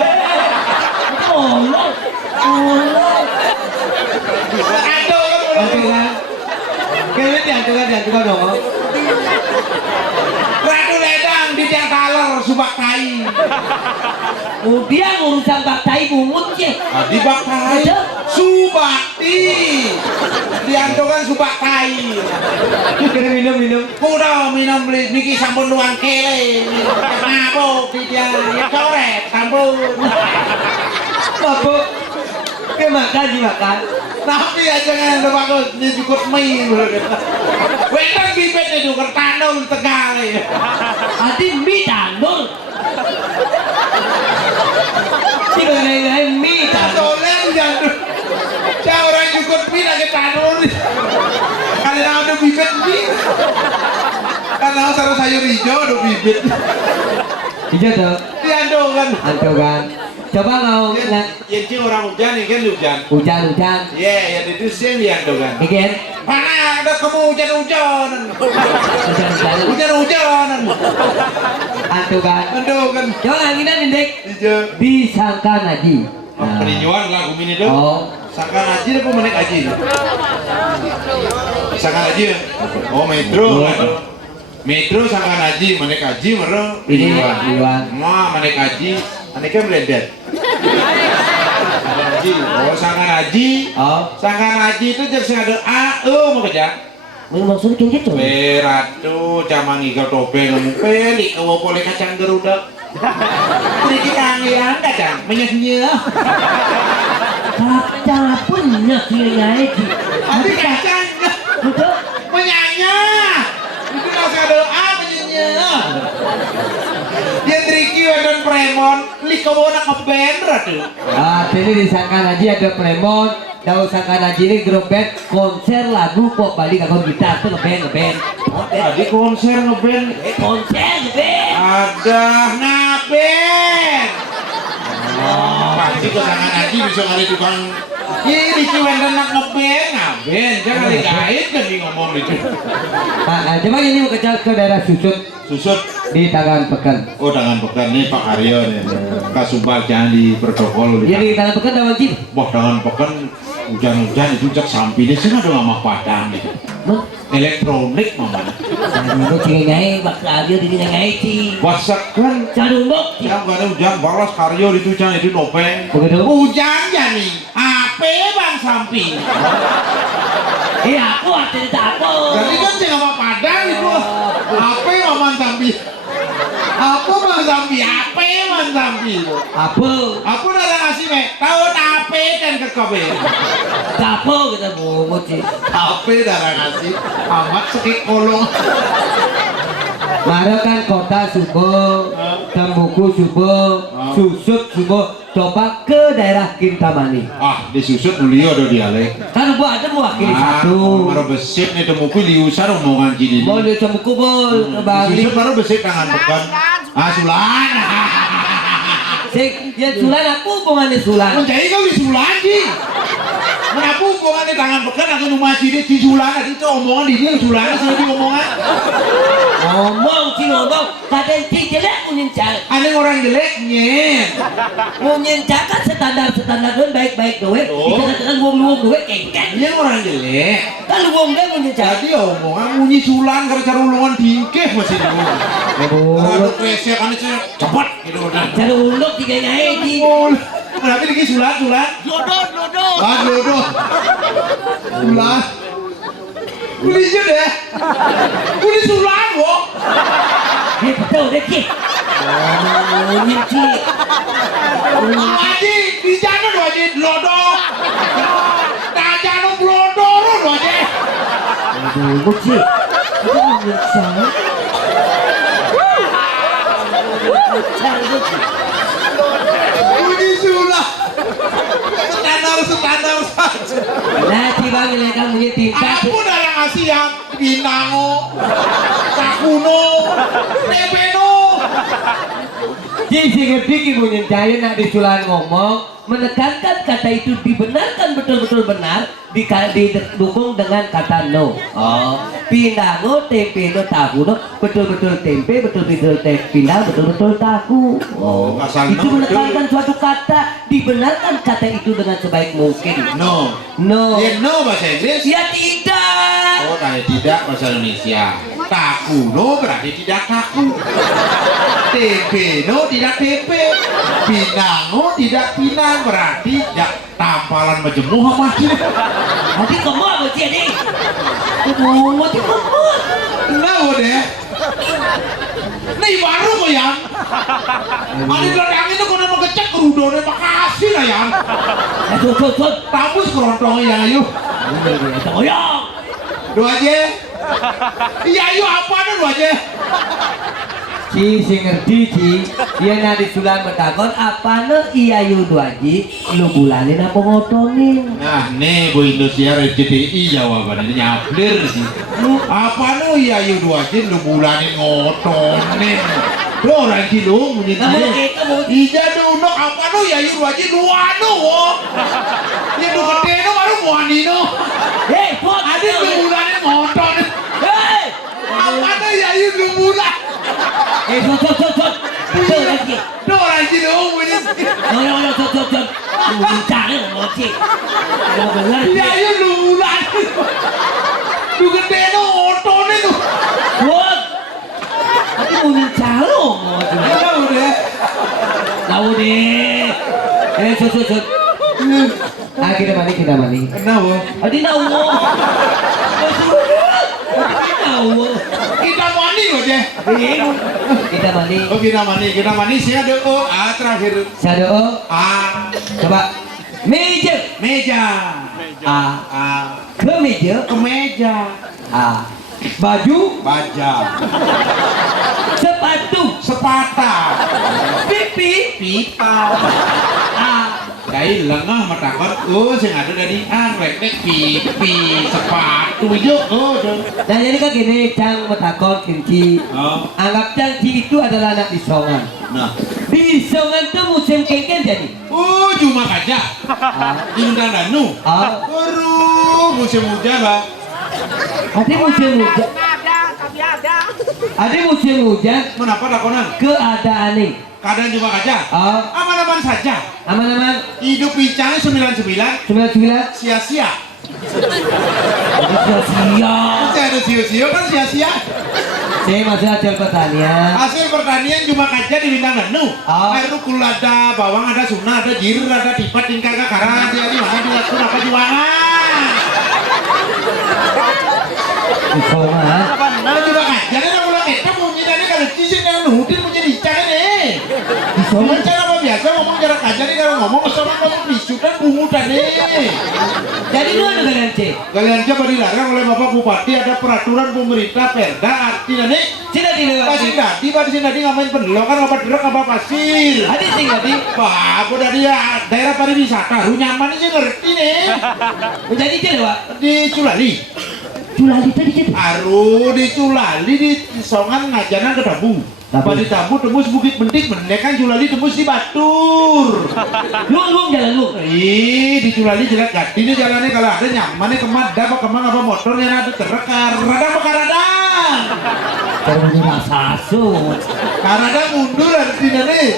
Antukan. Kalian diantukan dong. Ratu ledang di tiang taler subak tai. Kemudian urusan baktai bungut sih. Di bak tai subakti. Diantukan subak tai. Kira minum. Kuda minum beli niki sampun luang kele. Mabuk di tiang ya coret sampun. Mabuk. Makan. Tapi aja kan bagus dijukut mie. Wetan bibit itu kertanul Tegal ya. Hati mie tandur. Si lain mie tandur. Tolen jangan. Saya orang jukut mie lagi tanul. Kalian ada bibit mie. Karena sarung sayur hijau ada bibit. Hijau tuh. Diandokan. Antukan. Coba kau Yang cing orang hujan ini kan hujan. hujan. Iya, yang itu sih diandokan. Bikin Mana ada kamu hujan-hujanan. Hujan-hujanan. antukan. Andokan. Coba lagi nanti dek. Hijau. Disangka naji. Peninjauan lagu ini tuh. Oh. Sangkan aja apa menek aja? Sangkan aja. Oh metro. Metro sangkan aja menek aja mero. Ini Iwan. Ma menek aja. Aneka melendet. Oh sangkan aja. Oh. Sangkan aja itu jadi ada A mau kerja. Maksudnya kayak gitu. Peratu camang iga topeng ngomong pelik kawo boleh kacang gerudak. Sedikit angin kacang menyeh-nyeh. Kacang punya kira itu. Nanti kacangnya Betul. menyanya. Itu nasi doa menyenya. Dia triki dan premon, likawana ngeband ratu. Ini disangka aja ada Premon. Daun sangka aja ini grup band konser lagu pop Bali kalau gitar tuh ngeband. Tadi konser ngeband. Konser ngeband. Ada ngeband. Pasti kesangan aja bisa kali tukang. Ini kiwan dan ngeband, jangan dikait kan dia ngomong itu. Coba ini mau ke daerah Susut di Tangan Pekan. oh tangan pekan nih Pak Aryo nih. Kasumpah jangan di protokol. Jadi di Tangan Pekan dalam cip. Wah tangan pekan hujan-hujan itu cek sampingnya sih ada mama padang gitu. Elektronik mama. Itu cengengai bakal aja di cengengai ci. Wasakan Cadumbok. yang gak ada hujan balas karyo itu can itu nopeng. Begitu. Hujan ya nih. HP bang samping. Aku hati takut. Jadi kan cek mama padang itu. HP mama samping. Apa bang samping? HP bang samping. Apa? Aku udah ngasih me. Tahu HP kan ke kobe. Apa kita bungut sih. HP darah ngasih amat sekik kolong Mara kan kota subuh, Tembuku subuh, Susut subuh. Coba ke daerah Kintamani. Ah, disusut mulia ada dialek. Kan gua ada mewakili satu. Baru besit nih temuku liusan omongan gini. Mau dia Tembuku bol ke Bali. Disusut baru besit tangan bukan. Ah, Sulan. Sik, ya Sulan aku hubungannya Sulan. Mencari kau di Sulan sih. Kenapa omongan di tangan bekan aku rumah sini di Sulan itu omongan di sini Sulan sih di omongan. Ngomong sih ngomong, kadang si jelek menyencang. Ada orang jeleknya. Menyencang kan standar doang baik-baik doang. Kita katakan luang doang kengkeng. Dia orang jelek. Kan luang doang menyencang. Jadi omongan bunyi Sulan karena cara ulungan tingkeh masih dulu. Kalau kresek kan itu cepat gitu kan. Cara ulung tiga nyai di. Kenapa ini Sulan? Jodoh. Ah, jodoh. Sulan. Uli aja deh. Uli Sulan, kok. Betul deh ki. Menyencang. Aji, di sana doa aja lodok. Tak jano blodor doa aja. Aduh, Ci. Itu menyencang. Uli Sulan. Standar saja. Nah, tiba nilai kamu punya tingkat. Aku udah yang ngasih yang Binango, Sakuno, Tepeno. Jadi ngerti ibu Nyentaya nak disulan ngomong menekankan kata itu dibenarkan betul-betul benar didukung dengan kata no. Oh, pindango, tempe no, tahu no, betul-betul tempe, betul-betul pindah, betul-betul tahu. Oh, itu menekankan suatu kata dibenarkan kata itu dengan sebaik mungkin. No. No. Ya no bahasa Inggris. Ya tidak. Oh, tidak bahasa Indonesia. Taku no berarti tidak taku. Tempe no tidak tempe. Pinango tidak pinang berarti tidak tampalan majemuh masih. Nanti kamu apa sih ini? Kamu mati kamu. Nah udah. Nih baru kok yang. Ada belakang itu kau nama kecek kerudungnya makasih lah yang. Tuh. Tabus kerontong yang ayo. Toyong. Dua aja. Iya ayo apa nih dua aja. Si ngerti Ci, dia nadi sulan bertakon apa no iya yudu aji, lu bulanin apa ngotonin? Nah nih Bu Indonesia RCTI jawabannya nyaplir sih. Apa no iya yudu aja lu bulanin ngotonin? Lo orang cilung bunyi Kamu ija dulu apa no iya yudu aja lu anu wo? Ya lu gede no baru mau anino. Hei, pot, Ada lu bulanin ngotonin. hei, Apa no iya yudu bulan? tot, betul lagi. Lo orang cilung bunyi. Tot, lu cari ngoci. Iya yudu bulan. Lu gede no ngotonin tuh. Pot, aku mau mencalo ngoci. Ya udah. Tahu deh. Tot. Ah kita mani. Kenapa? Adi nawo. Nawo. Kita mandi loh deh. Kita mani. Oh kita mandi saya ada oh terakhir Sado. Coba. Meja. Kemeja. Baju. baja Sepatu. sepata Pipi. pipa dari lengah matakon sing ada dari anggrek pipi sepatu yuk Dan jadi kan gini, Cang Metakon Kinci. Anggap Cang Ci itu adalah anak disongan. nah Di disongan tuh musim kengken jadi. cuma kaca Indah Danu baru musim hujan lah Ada musim hujan. Ada musim hujan. kenapa lakonan Keadaan nih. keadaan cuma kaca aman-aman saja Aman-aman. hidup bicara 99 99. sia-sia Sia-sia. saya ada sia-sia kan sia-sia Saya masih hasil pertanian. hasil pertanian cuma kaca di bintang Danu air kul ada bawang ada sunah ada jirur ada tipat tingkah kakara dia di mana dilakukan apa jualan Disongan. nah cuma kaca ini nak pulang kita mau nyidani kalau cisin yang nuhudin mau jadi ikan ini Disongan. cara apa biasa ngomong jarak aja nih kalau ngomong sama kamu bisa sudah bungu tadi. Jadi lu ada kalian cek. Kalian coba dilarang oleh Bapak Bupati, ada peraturan pemerintah Perda artinya nih. Tidak dilewati. Tadi tadi ngapain pendelokan apa derek apa pasir. Adi sih tadi. Wah, aku dari ya daerah pariwisata, lu nyaman aja ngerti nih. Menjadi cek Pak. Di Culali. Culali tadi cek. Aduh, di Culali di Songan Ngajanan ke Dabu. Pada Dabu tembus Bukit Bentik, menekan Culali tembus di Batur. Lu jalan lu. Ih, di Culali jelek gak? Ini jalannya kalau ada nyamannya apa kemang apa motornya ada terekar, radang apa radang? Terus sasu. Karena mundur artinya nih.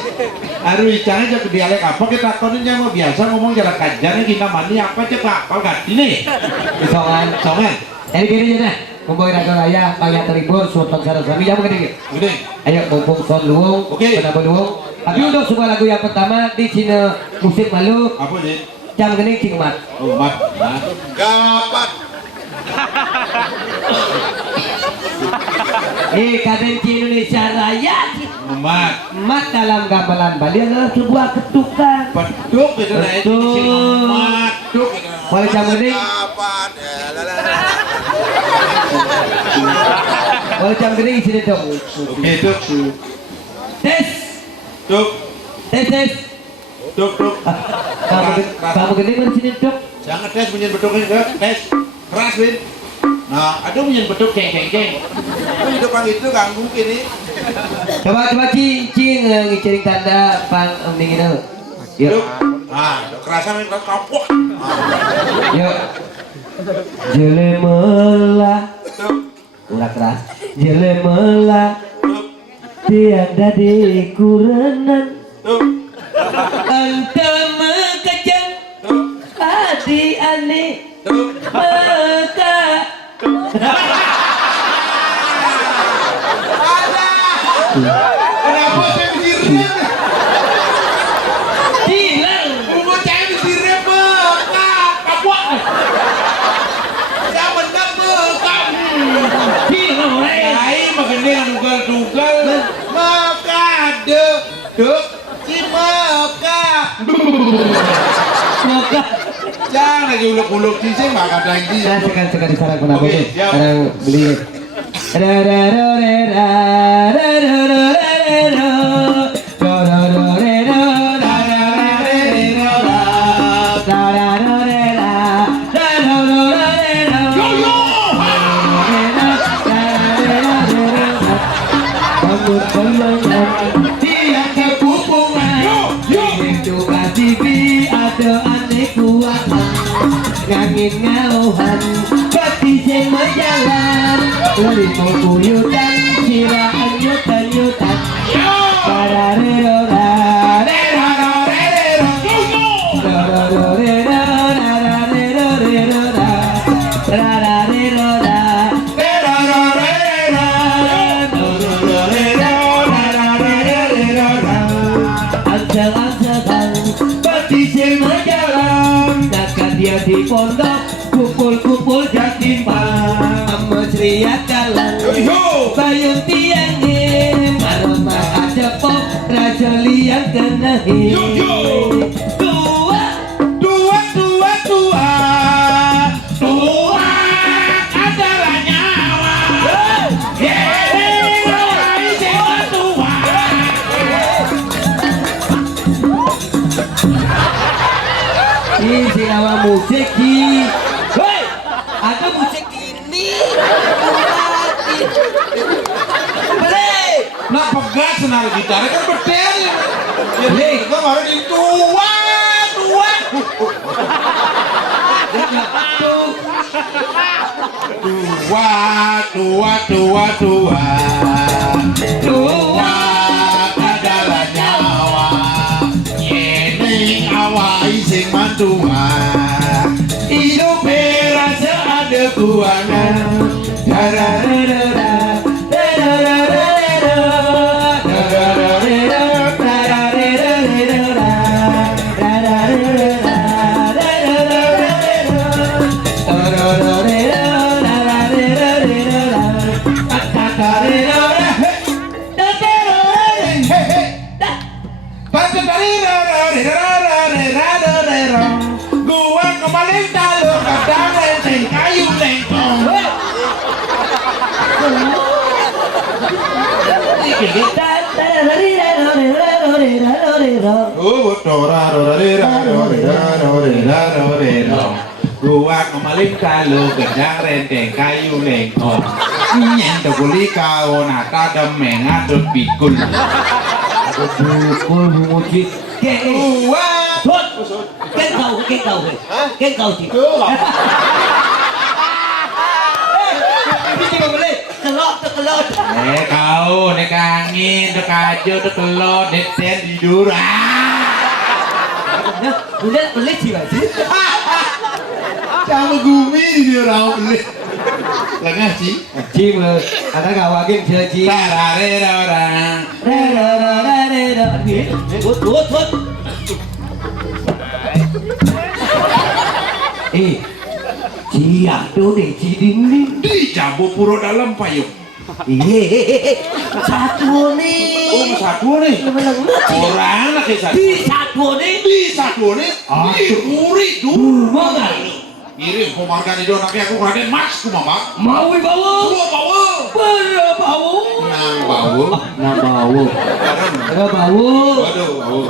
Aduh, icangnya jadi dialek apa kita takonin mau biasa ngomong jalan kajarnya kita mandi apa cek apa gak ini? Songan. Ini gini aja. Kumpulin aja raya, banyak teribur, suatu sarasami jam gede. Gede. Ayo kumpul son luwung, penapa luwung. Tapi untuk semua lagu yang pertama di Cina musik malu. Apa nih? Jam gede cing mat. Oh, mat. Gapat. Kadensi Indonesia Raya. Mat. Mat dalam gamelan Bali adalah sebuah ketukan. Peduk itu lah itu. Mat. Peduk. Boleh jam gede. Boleh jam gede isi dong. Oke, duk. Tes. Duk. Tes. Duk. Kamu gede mana sini dok? Jangan tes punya beduk ini, tes. Keras, Win. Nah, aduh punya beduk geng. Itu pang itu ganggu ini. Coba cing ngicering tanda pang dingin dulu. Yuk. Ah, kerasa main kapok. Yuk. Jelemela. Udah keras. Jelemela. Tiada dikurenan. Anta mekejang. Adi ane. Meka. Kenapa saya berdiri? Hilang. Umur saya berdiri Mekah, Papua. Saya menang Mekah. Hilang. Lain makin dia dugal. Mekah, duk, si Mekah. Meka. Jangan lagi uluk-uluk sih, saya nggak ada yang dia. Nah, sekarang sarang kenapa Oke, tuh? siap. Sekarang beli. Ngangin ngauhan Bati sing menjalan Ulimu kuyutan Sira anyutan Pararerora dia di pondok kumpul jatimbang mesriat kalang bayun tiangin aroma acepok raja liang kenahi tua adalah nyawa isi nama musik di hei ada musik ini beli Nah pegas senar gitar kan bedel. Jadi kita baru di tua. Tua adalah nyawa. Yening awai sing mantua. Hidup berasa ada kuangan. kadang renteng kayu lengkong. Oh, gua kemaling kalau gedang renteng kayu lengkong. Nyeng teguli kau nata demeng adut pikul. Bukul bumuci. Wah, Cái cầu chị. Kelot. kau nek angin dek aja dek kelot dek ten tidur. Udah pelit sih Mas. Sama gumi di orang belit. Lengah sih. Chị mà ada gawakin chưa chị? Tararerara. Thốt. Chị à, đâu để chị đi. Di jambu puro dalam payung. Satu nih. Oh, satu nih. Orang nak kisah. Di satu nih. Di murid dulu. Ngirim penghargaan itu anaknya aku Raden Mas ku mama. Mau bawa. Semua bawa. Berbau. Nang bau. Nggak bau. Nggak bau. Waduh, bau.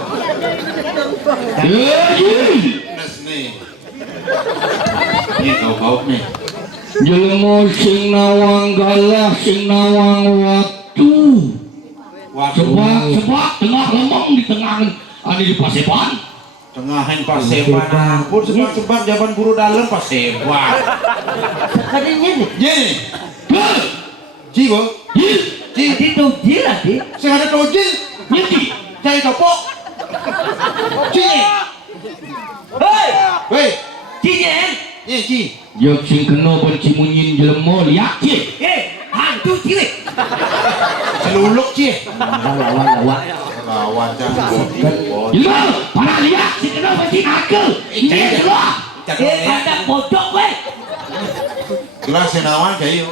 Nes nih. Ini kau bau nih. Jelema sing nawang galah sing nawang waktu sebab tengah lemong di tengah ada di paseban Tengahin paseban ampun sebab jaban buru dalam paseban. Sekalinya nih. Jadi, Cibo, Di tojil lagi. saya ada tojil, nyeti cari topok. Cini, Hei, weh, Cinyen. Ci. jak sing kena benci munyin jelema liak ye Hantu cilik. Seluluk Ci. Lawan. Lawan jangan. jelema para liak sing kena benci nakel ini jelah Ada bodok weh. Gelas senawan cair.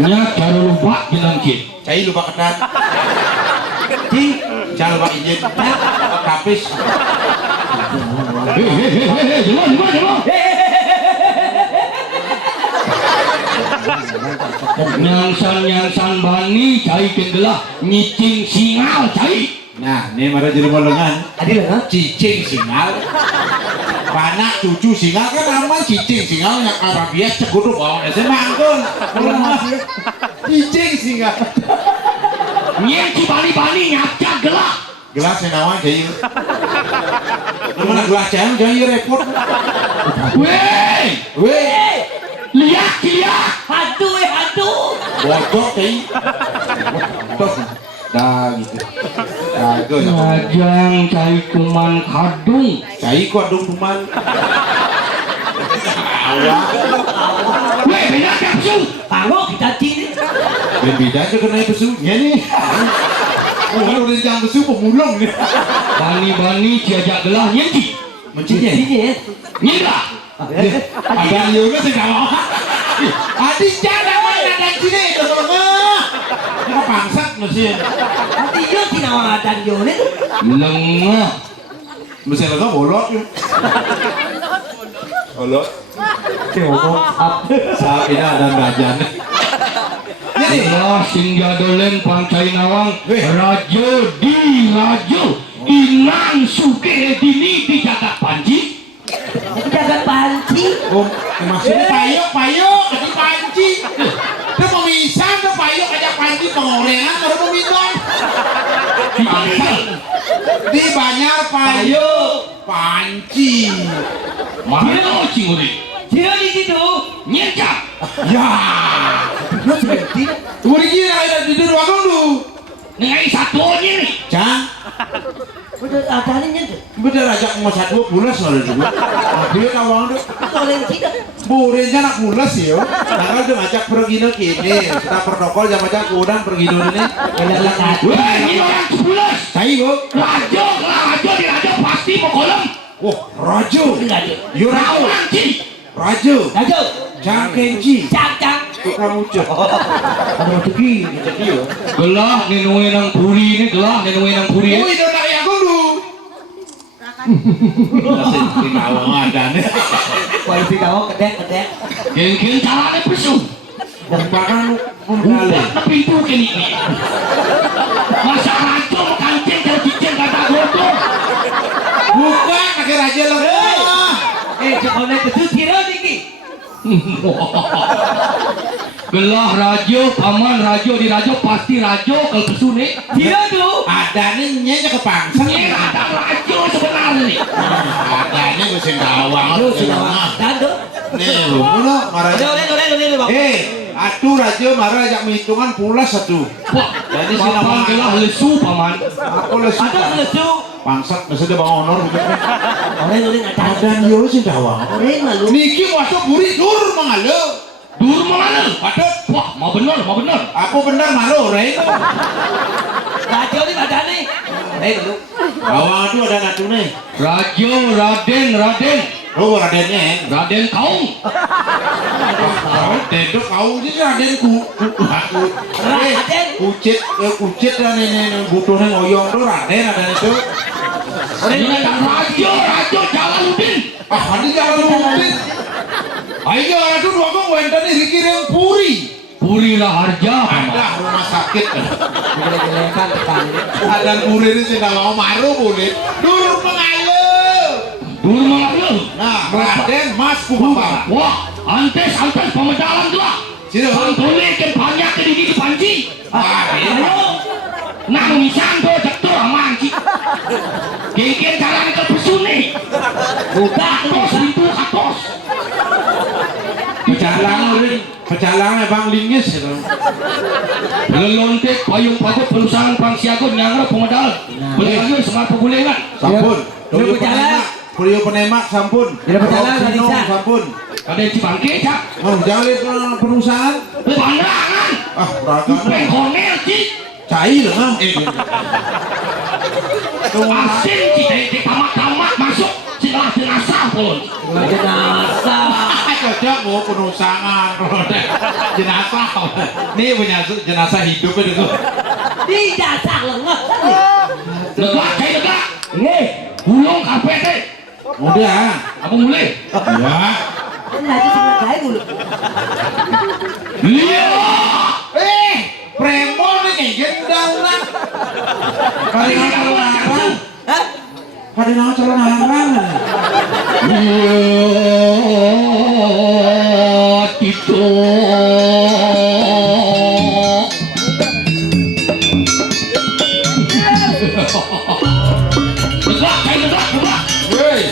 nya cara lupa bilang kit Cair lupa ketat. Ci. Cal lupa izin. Kapis. jelema nyangsan bani cai kengelah nyicing singal cai Nah, ini mara jadi lengan. Adil ha? Cicing singal. Panak cucu singal kan aman cicing singal yang Arabias cekudu bawang ese mangkon. Cicing singal. nyeci bani nyacak gelah Gelas senawan cair. Mana gelas cair cair repot. weh Weh, liak Hantu weh, hantu. bodok cair. Dah gitu. Jago ya. ngajang cai kuman kadung Cair kok dong cuman. Awak. weh beda kapsu Pangok kita cini. Beda aja kena besunya nih. Oh, udah jangan besu pemulung nih. bani ciajak gelah nyeci Mencinya. Cinyen. nyira Ada juga sih kalau. Adi jangan main dan sini itu kalau ini bangsat mesin. Nanti yo tinawatan yo nih. lengah Mesin lega bolot yuk. Bolot. Ngomong Saat ini ada gajan. Jadi gelah sing jadolen pancai nawang Weh. rajo inang suke dini di jagat panji jaga panci. oh, maksudnya payuk, jadi panci. Dia pemisan, dia payuk aja panci pengorengan baru peminum. Di Banyar payuk, panci. mana cinguri Dia di situ. nyecak Ya, Yo berhenti. tunggu di ada di ruang dulu. ngai satu nih Cang, Udah ada nih nyen. bener aja mau 1 bulan soalnya juga. Dia nawang tuh. Soalnya kita. Burinnya anak bulas ya. Tanggal udah ngajak pergi kini. Kita protokol jam aja udang pergi dulu nih. weh ini orang 11 Cai bu. rajo di rajo pasti mau kolom Wah, Rajo. Rajo. Yo Rajo. nanti Rajo. Rajo. Cang Kenji. Cang. Tukang ucap. Ada rezeki. Jadi yo. gelah nenuwe nang puri ini gelah nenuwe nang puri Wih, udah nak yang dulu. Sing awang adane. Polisi kau kedek. Geng-geng carane pesu. Bahkan Buka pintu kini. Masa rajo kancing kalau cicing kata godong. bukan akhir aja lah. Sekolah itu kira niki. Gelah rajo, paman rajo di rajo pasti rajo kalau pesu nih. Kira tuh. Adane nya kepangsang. Ini ada rajo sebenarnya nih. Adane ku sing awang. Aduh, sudah. Dado. Nih lho, ngono marah. Udah, Bang. Atuh rajo marah ajak hitungan pulas satu. Wah, Jadi paman sinama gelah lesu paman. aku lesu. Ada lesu. Bangsat mesti bang honor gitu. Orang ada. Adan yo sing dawang. Orang malu. Niki masuk buri dur mangalo. Dur mana? Patut. Wah, mau bener. Aku bener malu rei. Rajo ni ada nih. Dulu. Awang itu ada natune. Rajo, Raden. Oh radennya. Raden Kaung. Raden itu kau sih radenku. Raden. Kucit dan ini butuhnya ngoyong tuh raden ada itu. Ini ada Rajo Jalaluddin. Ini Jalaluddin. Ayo itu dua bang wenten ini dikirim Puri. Puri Raharja. Ada rumah sakit. Gelekan tekan. Ada Puri ini sih nggak mau maru Puri. Dur mengalu. Dur mana? Nah Raden Mas Kumabara. Wah, antes pemedalan tu lah. Sino? Santone kan banyak ke di panci. Ayo. Nang misang tu jatuh amanci. Geng jalan ke pesun nih. Buka Atos itu atos. Pecalang bang lingis itu. Lelontek payung pagut perusahaan Bang Siago nyangra pemedal. Boleh lagi semua pegulengan. Sampun. Udah berjalan. Kuliah penemak sampun. Udah berjalan, Sino, Radisa. sampun. Ada yang cibangke cak. Oh, jangan lihat perusahaan. Pandangan. Rakan. Pengkonel cik. Cair lah. Asin cik di tamat masuk silah jenazah pun. jenazah. Cocok mau perusahaan. Jenazah. Ini punya jenazah hidup itu. Di jasa lengah. Negak. Ini. Gulung KPT. Udah. Apa mulai? Ya. Nanti sebelah saya dulu. Iya. Premo nih kayak gendang lah. Kali nang calon arang. Hah? Kali nang calon arang. Itu. Negak. Hei.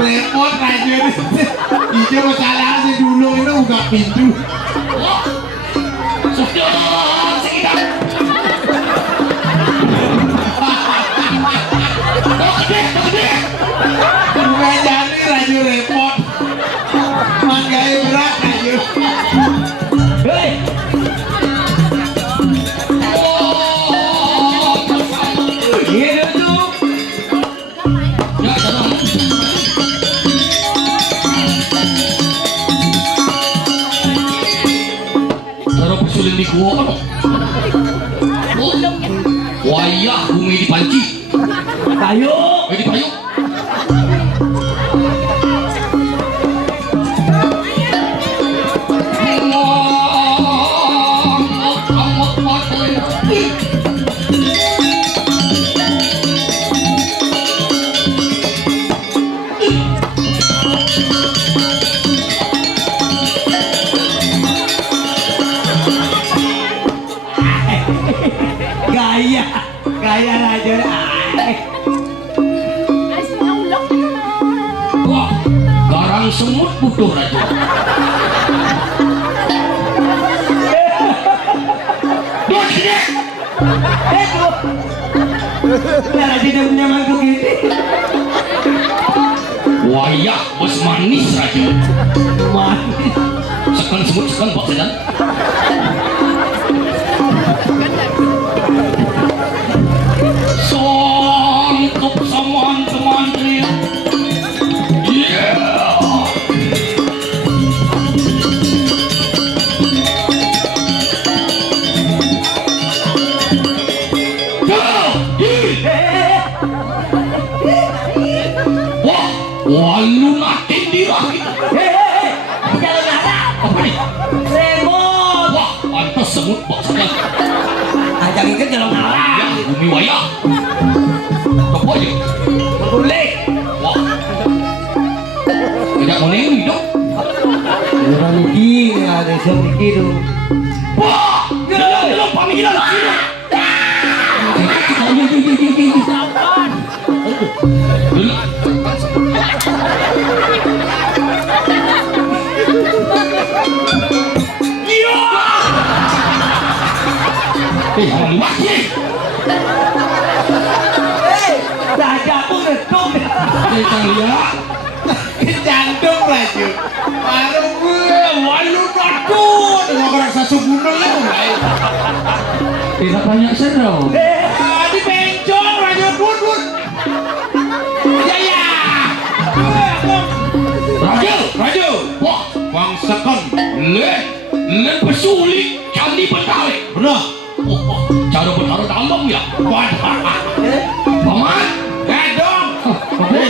Repot rajin. Ijo masalah sih dulu itu buka pintu. Bukan jadi raju repot. Manggai berat raju. Hei. Ini dulu. Pesulin di gua kan? Wayah bumi di panci. Kayu. Di payung. Gaya raja. Wah, garang semut butuh raja. Dua sini. Itu. Raja dia punya mangkuk gini. Wayah bos manis raja. Manis. sekan semut sekan Pak Sedan. Sangkep samaan teman-teman. Yeah. Wah, lu natin dirah kita. Jangan ada. Apa nih? Remote. Wah, pantas semut Pak Sedan. Ajak ikan jalan Ya, arah. bumi wayah. Apa aja? Boleh. Wah. Tidak mau nengok dong. Orang Niki ada siapa Niki tu. Wah, dalam panggilan sini. Jangan lupa sih. Saja aku ngetung. Jangan lihat. Jantung lagi. Baru gue, walu takut. Nggak kerasa subuh lah. Tidak banyak seru. Di pencong raja bun. Ya. Raja. Wah, Bang Sekon. le pesulik candi Betawi. Benar. Oh, cara bertaruh dalam ya. Paman. Dong. Oke.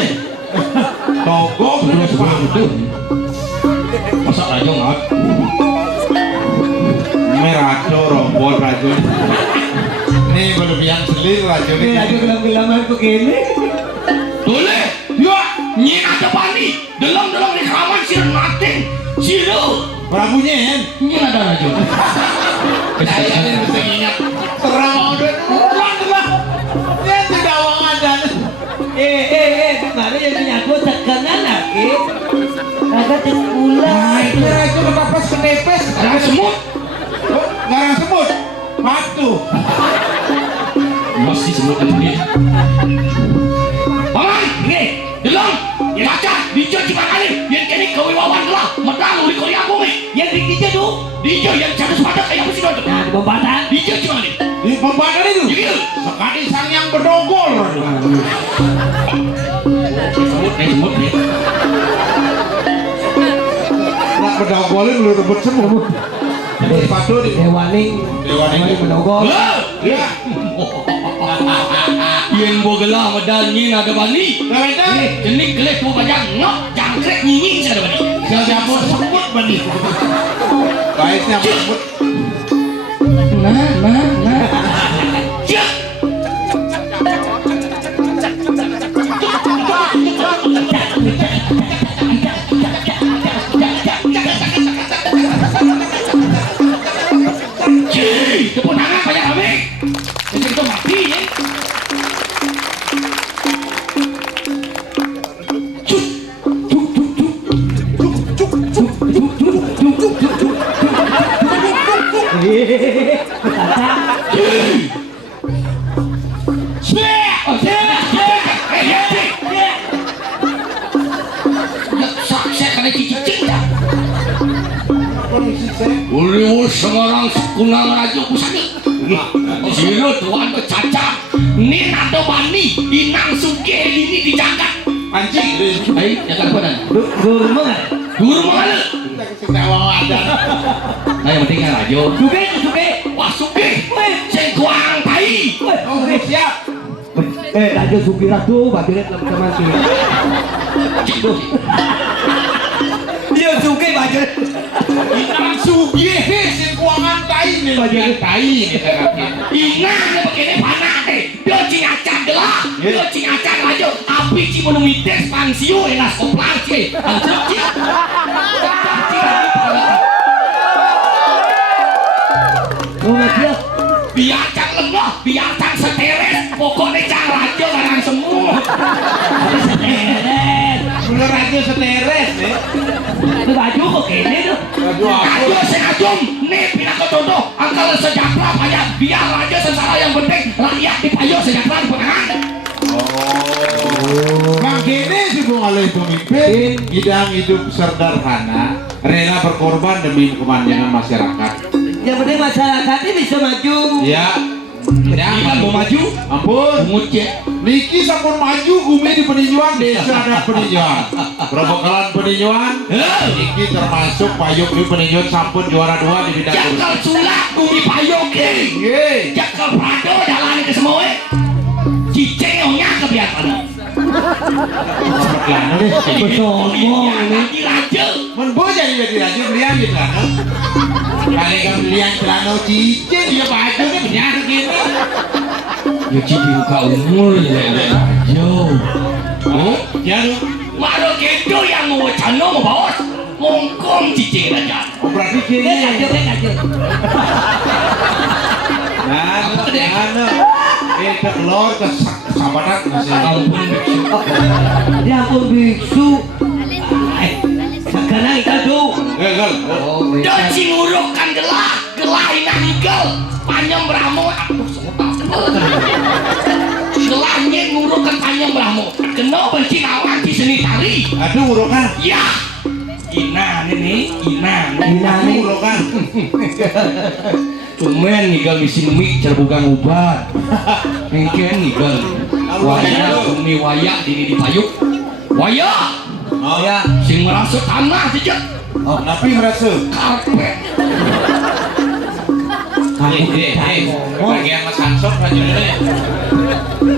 Togo terus Betul. Masa raja nggak? Merajo rombol rajo. Ini berlebihan selir rajo Ini aja gelam-gelaman begini. Boleh. Ya, nyi ada bani. Dalam di kamar sih nating. Siru. Prabunya ya. Nyi ada raja. Saya bisa ingat. Terang udah pulang lah. Dia tidak uang ada. Kemarin yang punya aku tekanan lagi. Agak terpulang. Itu rajo kepapas ketepes. Ada semut. Ngarang semut. Batu. Masih semut ini. Paman, nih, dalam. Baca, dijauh cuma kali. Yang kini kewiwawan lah. Medang di Korea bumi. Yang dijauh tu. Dijauh yang satu sepadak kayak apa sih kau? Nah, di pembatan. Dijauh cuma nih. Di pembadan itu. Iya. Sekali sang yang berdogol. Semut nih. Nak berdogolin lu rebut semut. Sepatu di Dewaning. Dewaning menogol. Ya. Yang bogelah medal nyin ada bani. Dah. Jenik gelek tu banyak ngok jangkrik nying saya ada bani. Saya campur semut bani. Baiknya semut. Nah. Cik. Cik, tepuk tangan banyak kami. Jadi kita mati ya. Ulu semarang kunang raja kusani. Siro tuan bercacat. Ni nado bani inang suke ini dijagat. Anjing. Baik, jaga badan. Guru mana? Guru mana? Sewa ada. Nah, yang penting kan raja. Suke. Wah suke. Sing kuang tai. Oh, siap. Raja Sukira tu bagian dalam teman dia suke bagian. Inang sugi sing kuangan tai nih. Bagian Tai nih terapin. Inang dia begini panas deh. Dia cingacan gelah. Dia cingacan raja. Api ci belum mites pangsio elas koplang ci. Anjir ci. dia Biar cang lengah, biar cang seteres. Pokoknya cang raja larang semua. Bener raja seteres nih. itu baju kok kene tuh. Raja senajom. Nih pindah ke contoh. Angkal sejahtera banyak. Biar raja sengsara yang penting. Rakyat dipayo sejahtera di penangan. Bang kini sih Bung Alih pemimpin, bidang hidup sederhana, rela berkorban demi kemanjangan masyarakat. Yang penting masyarakat ini bisa maju. Ya. Ya, Kan mau maju? ampun. Pungut cek. Niki sampun maju gumi di peninjauan desa ada peninjauan. Provokalan peninjauan. Niki termasuk payung di peninjauan sampun juara 2 di bidang Jakal sulak bumi payung ke. Nggih. Jakal prado jalan ke semua. Cicing ohnya kebiasaan. Perkelana deh. Besombong Lagi raja. Mun boja jadi raja belian di celana. Kali kan belian celana cicing ya baju nya benyar gitu. Ya cicing ka umur lele raja. Oh, Ya lu. maro kendo yang mau cano mau bawas. Ngongkong cicing raja. Oh, berarti Dia kini. kacau. Nah, itu keluar ke sabaran masih. Ampun biksu. Ya ampun biksu. Sekarang itu. Gagal. Oh, Doci ngurukan gelah inanggal. Panjang beramo. Aduh, semua gelahnya ngurukan panjang beramo. Kenapa sih awan di seni tari? Aduh, urokan. Ya, Ina nih, Ina. Dinami. Urokan. Cuman nigal misi mik cerbugang ubat. Mungkin nigal. Waya umi waya dini dipayuk. Waya Oh ya. sing merasa tanah saja. Oh, tapi merasa. Karpet. Bagian Mas Hansok raja ini.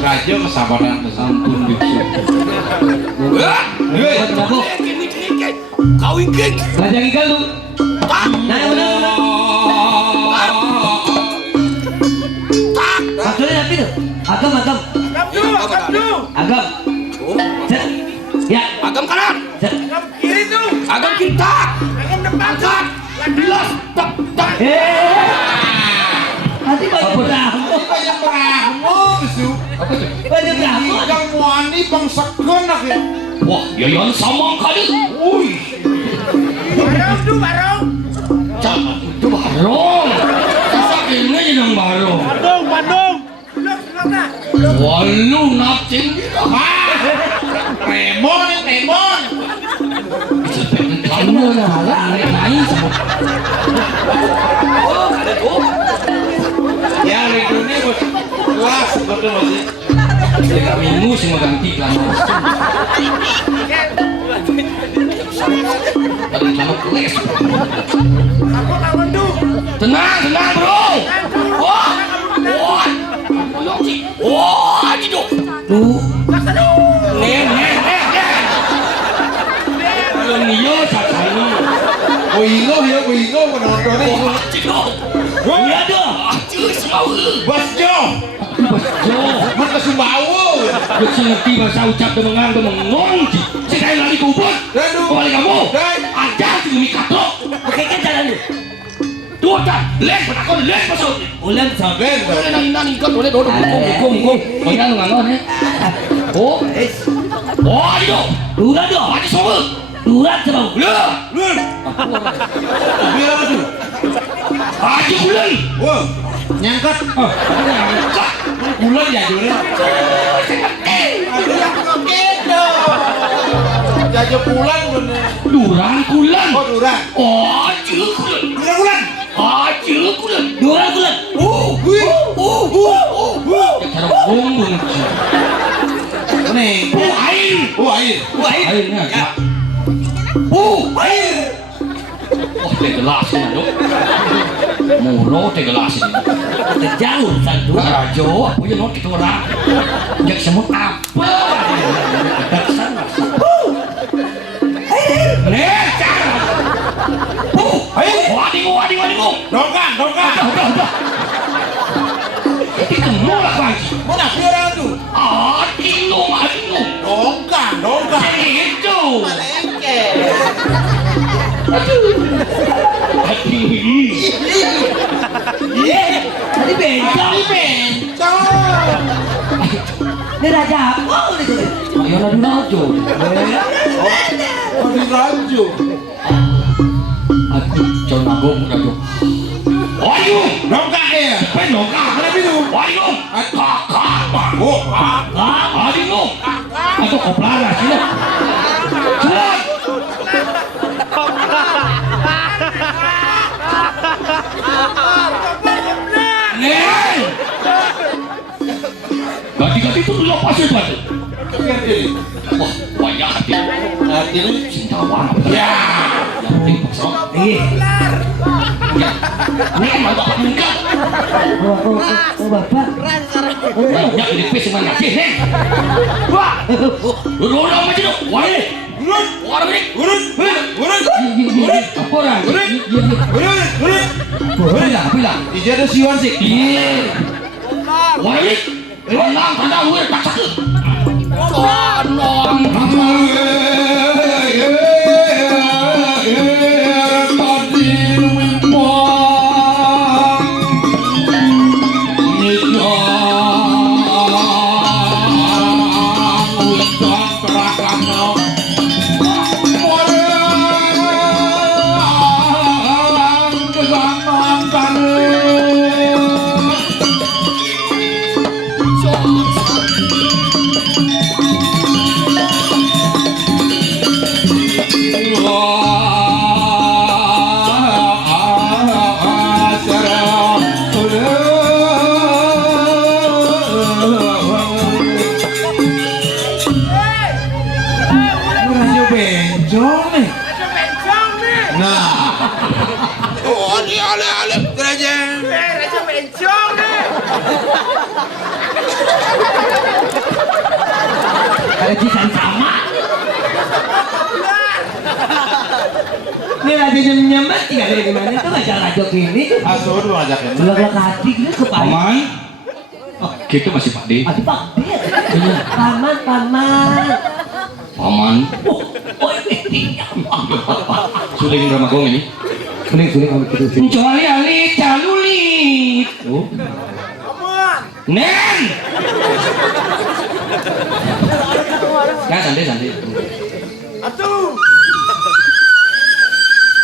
Raja kesabaran Ampun biksu. Kau ingin? Belajar ikan lu. Nah, udah. Maksudnya apa itu? Agam. Agam. Set. Ya. Agam kanan. Set. Agam kiri tak. Agam depan tak. Bilas tak. Nanti banyak beramu. banyak beramu, Bisu. Banyak beramu. Yang wani pangsakan nak ya. Wah, yayan sama kali. Uy. Barong. Jangan itu barong. Bisa ini yang barong. Bandung. Walu napcing. Remon. Kamu naik sama. Oh, ada tuh. Ya, ini bos. Wah, betul masih. Jika minggu semua ganti kan. Tenang bro. Wah, gitu. Tuh. Nih. Belum niyo sakani. Wingo penontonnya. Wah, gitu. Iya dong. Aduh, semau. Bos Jo. Jo, Mereka Sumbawa. ngerti bahasa ucap demengang sih. Sekali lagi kubur. Aduh. Kembali kamu. Dan. Aja si Mikato. Oke, kan jalan lu. Dua kan, penakon masuk. Ulang sampai. Ben. Nang ikut boleh duduk hukum. Banyak ngangon ya. Oh, itu. Dua dong. Mati semua. Dua coba. Lun. Biar apa tuh? Haji bulan. Wow. Nyangkat. Angkat. Bulan ya Jure. Jajo pulang bener. Duran kulan. Oh, Durang. Haji kulan. Bulan. Haji kulan. Dua bulan. Ya cara bumbung. Nih. Air. Air. Airnya. Air. Oh, teh gelas ini, Dok. Muro teh gelas ini. Jauh satu. Rajo, aku ya not kita orang. Jak semut apa? Dasar. Nih, cara. Wading. Dongkang. Udah. Itu mulak lagi. Mana orang tuh? Adingung. Dongkang. Itu. Tadi bencong. Ini raja apa itu? Ayo lagi rajo. Di Ranjo. Aduh, jangan nanggung rajo. Waduh, Dongkang ya. penongkang. Kenapa itu? Waduh, kakak. Oh, Aduh, atau koplara sih. Cepat. itu dulu pas itu ada. Ngerti. Wah, banyak hati. Artinya Cinta warna. ya. Yang penting paksa. Iya. Ya. Ini kan mau bapak enggak. Oh, Bapak. Banyak di pes dengan kaki, nih. Wah. Dulu orang macam itu. Wah, ini. Orang ini. Urut. Apa orang? Bila. Ija ada siwan sih. Iya. Wah, ini. Tenang, gue tak sakit. Tenang. Radio bencong nih. Nah, Oh, ini ale-ale gereja. Gereja bencong nih. Ada cisan sama. Ini lagi nyem-nyemet tinggal dari mana tuh ngajak rajo gini. asuh lu ngajakin. Belak-belak hati gitu kepala. Paman. Oh, gitu masih Pak D. Aduh Pak, dia. Paman. Paman. Oh, ini. Suling Ramagong ini. Suling kami gitu sih. Kecuali ali calulit. Oh. Nen. Nah, santai. Atuh.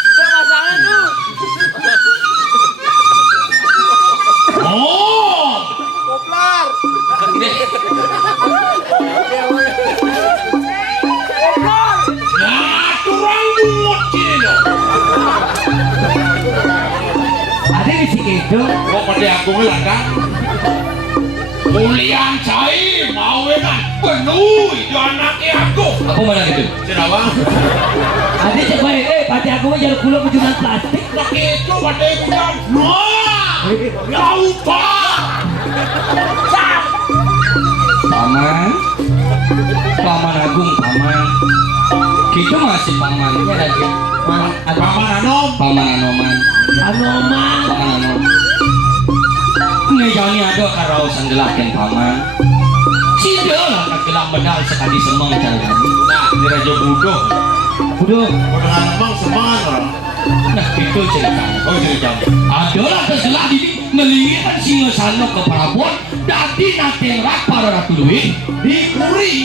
Ada masalah tuh. Oh. Koplar. Nah, turang bungut kilo. Ada di sini itu. Kok pada aku ngelakang? Mulian cai mau kan penuh itu anaknya aku. Aku mana gitu? Sinawang. Ada coba pati aku mah jalan kulo penjualan plastik. Laki itu pada bilang, wah, lupa. Paman Agung, paman. Kita masih paman. Ini ada di Paman Anom. paman Anoman. Anoman. Paman Anom. Ini jani ada karau sanggelakin paman. Sidalah kagelam bedal sekali semang cara kami. Nah, di Raja Budoh. Udah. Dengan emang semangat orang. Nah itu ceritanya. Oh, cerita. Adalah keselah ini melihat singasana ke Prabon dadi nateng rak para ratu duit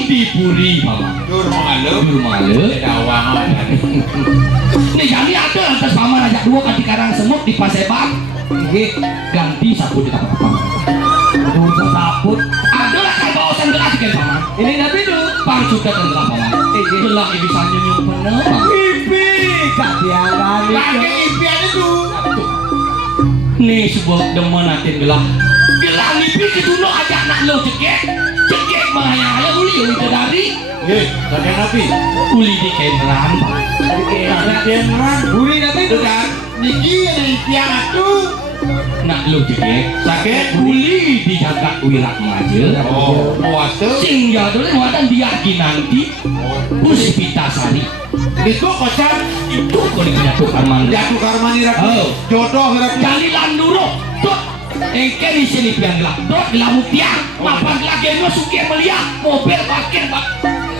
dipuri paman. Dur mengaluh. Di rumah le. Dawangan. Nih jadi ada lantas paman ajak dua kati karang semut di Paseban. Ganti sapu di kapal paman. Aduh, usah takut. Adalah kalau bawasan gelas kan paman. Ini nabi dulu. Pang sudah tenggelam paman. Gelang bisa nyenyum penuh. Pipi. Katiangan Lagi itu. impian itu. Nih sebuah demen natin gelang. Gelang lipi ketuno ajak anak lo cekek. Cekek bahaya uli dari. Ye, tadi nabi. Uli di kenderan pak. Tadi dia nerang. Buri nabi dulu. Sudah. Niki ada impian aku. Nak lo cekek. Sakit. Uli dijaga wirak majel. Oh, puasa. Sing jadul wadan diaki nanti. Puspita sari. Itu kocan. Itu kalau jatuh karman. Jatuh karmani raku. Oh. Jodoh raku. Kali landuro. Dot. Engke di sini pian gelap. Dot gelamut tiang. Mapan lagi no suki melihat. Mobil parkir pak.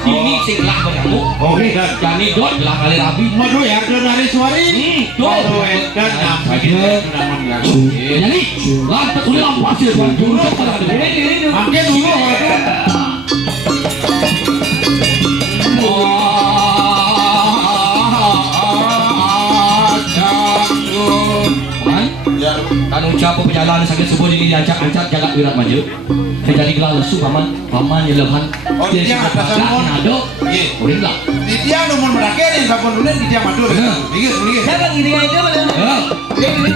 Ini sing gelap berkamu. Oke, dan. Jani dot gelap kali rabi. Madu ya, donari suari. Dot. Dan nama kita nama dia. Jadi lantas udah lampas ya tuan. Jurus pada Ini. Makin dulu waduh. Man, Ya, kan ucap perjalanan sakit subuh ini diancak-ancak jaga wirat maju. Terjadi gelar lesu paman nyelehan. Oh, dia atas semua. Nado. Iya. Udah enggak. di dia nomor berakhir yang sabun dulu di dia madu. Bener. Dikit. Siapa gini aja mana? Ya. Ini.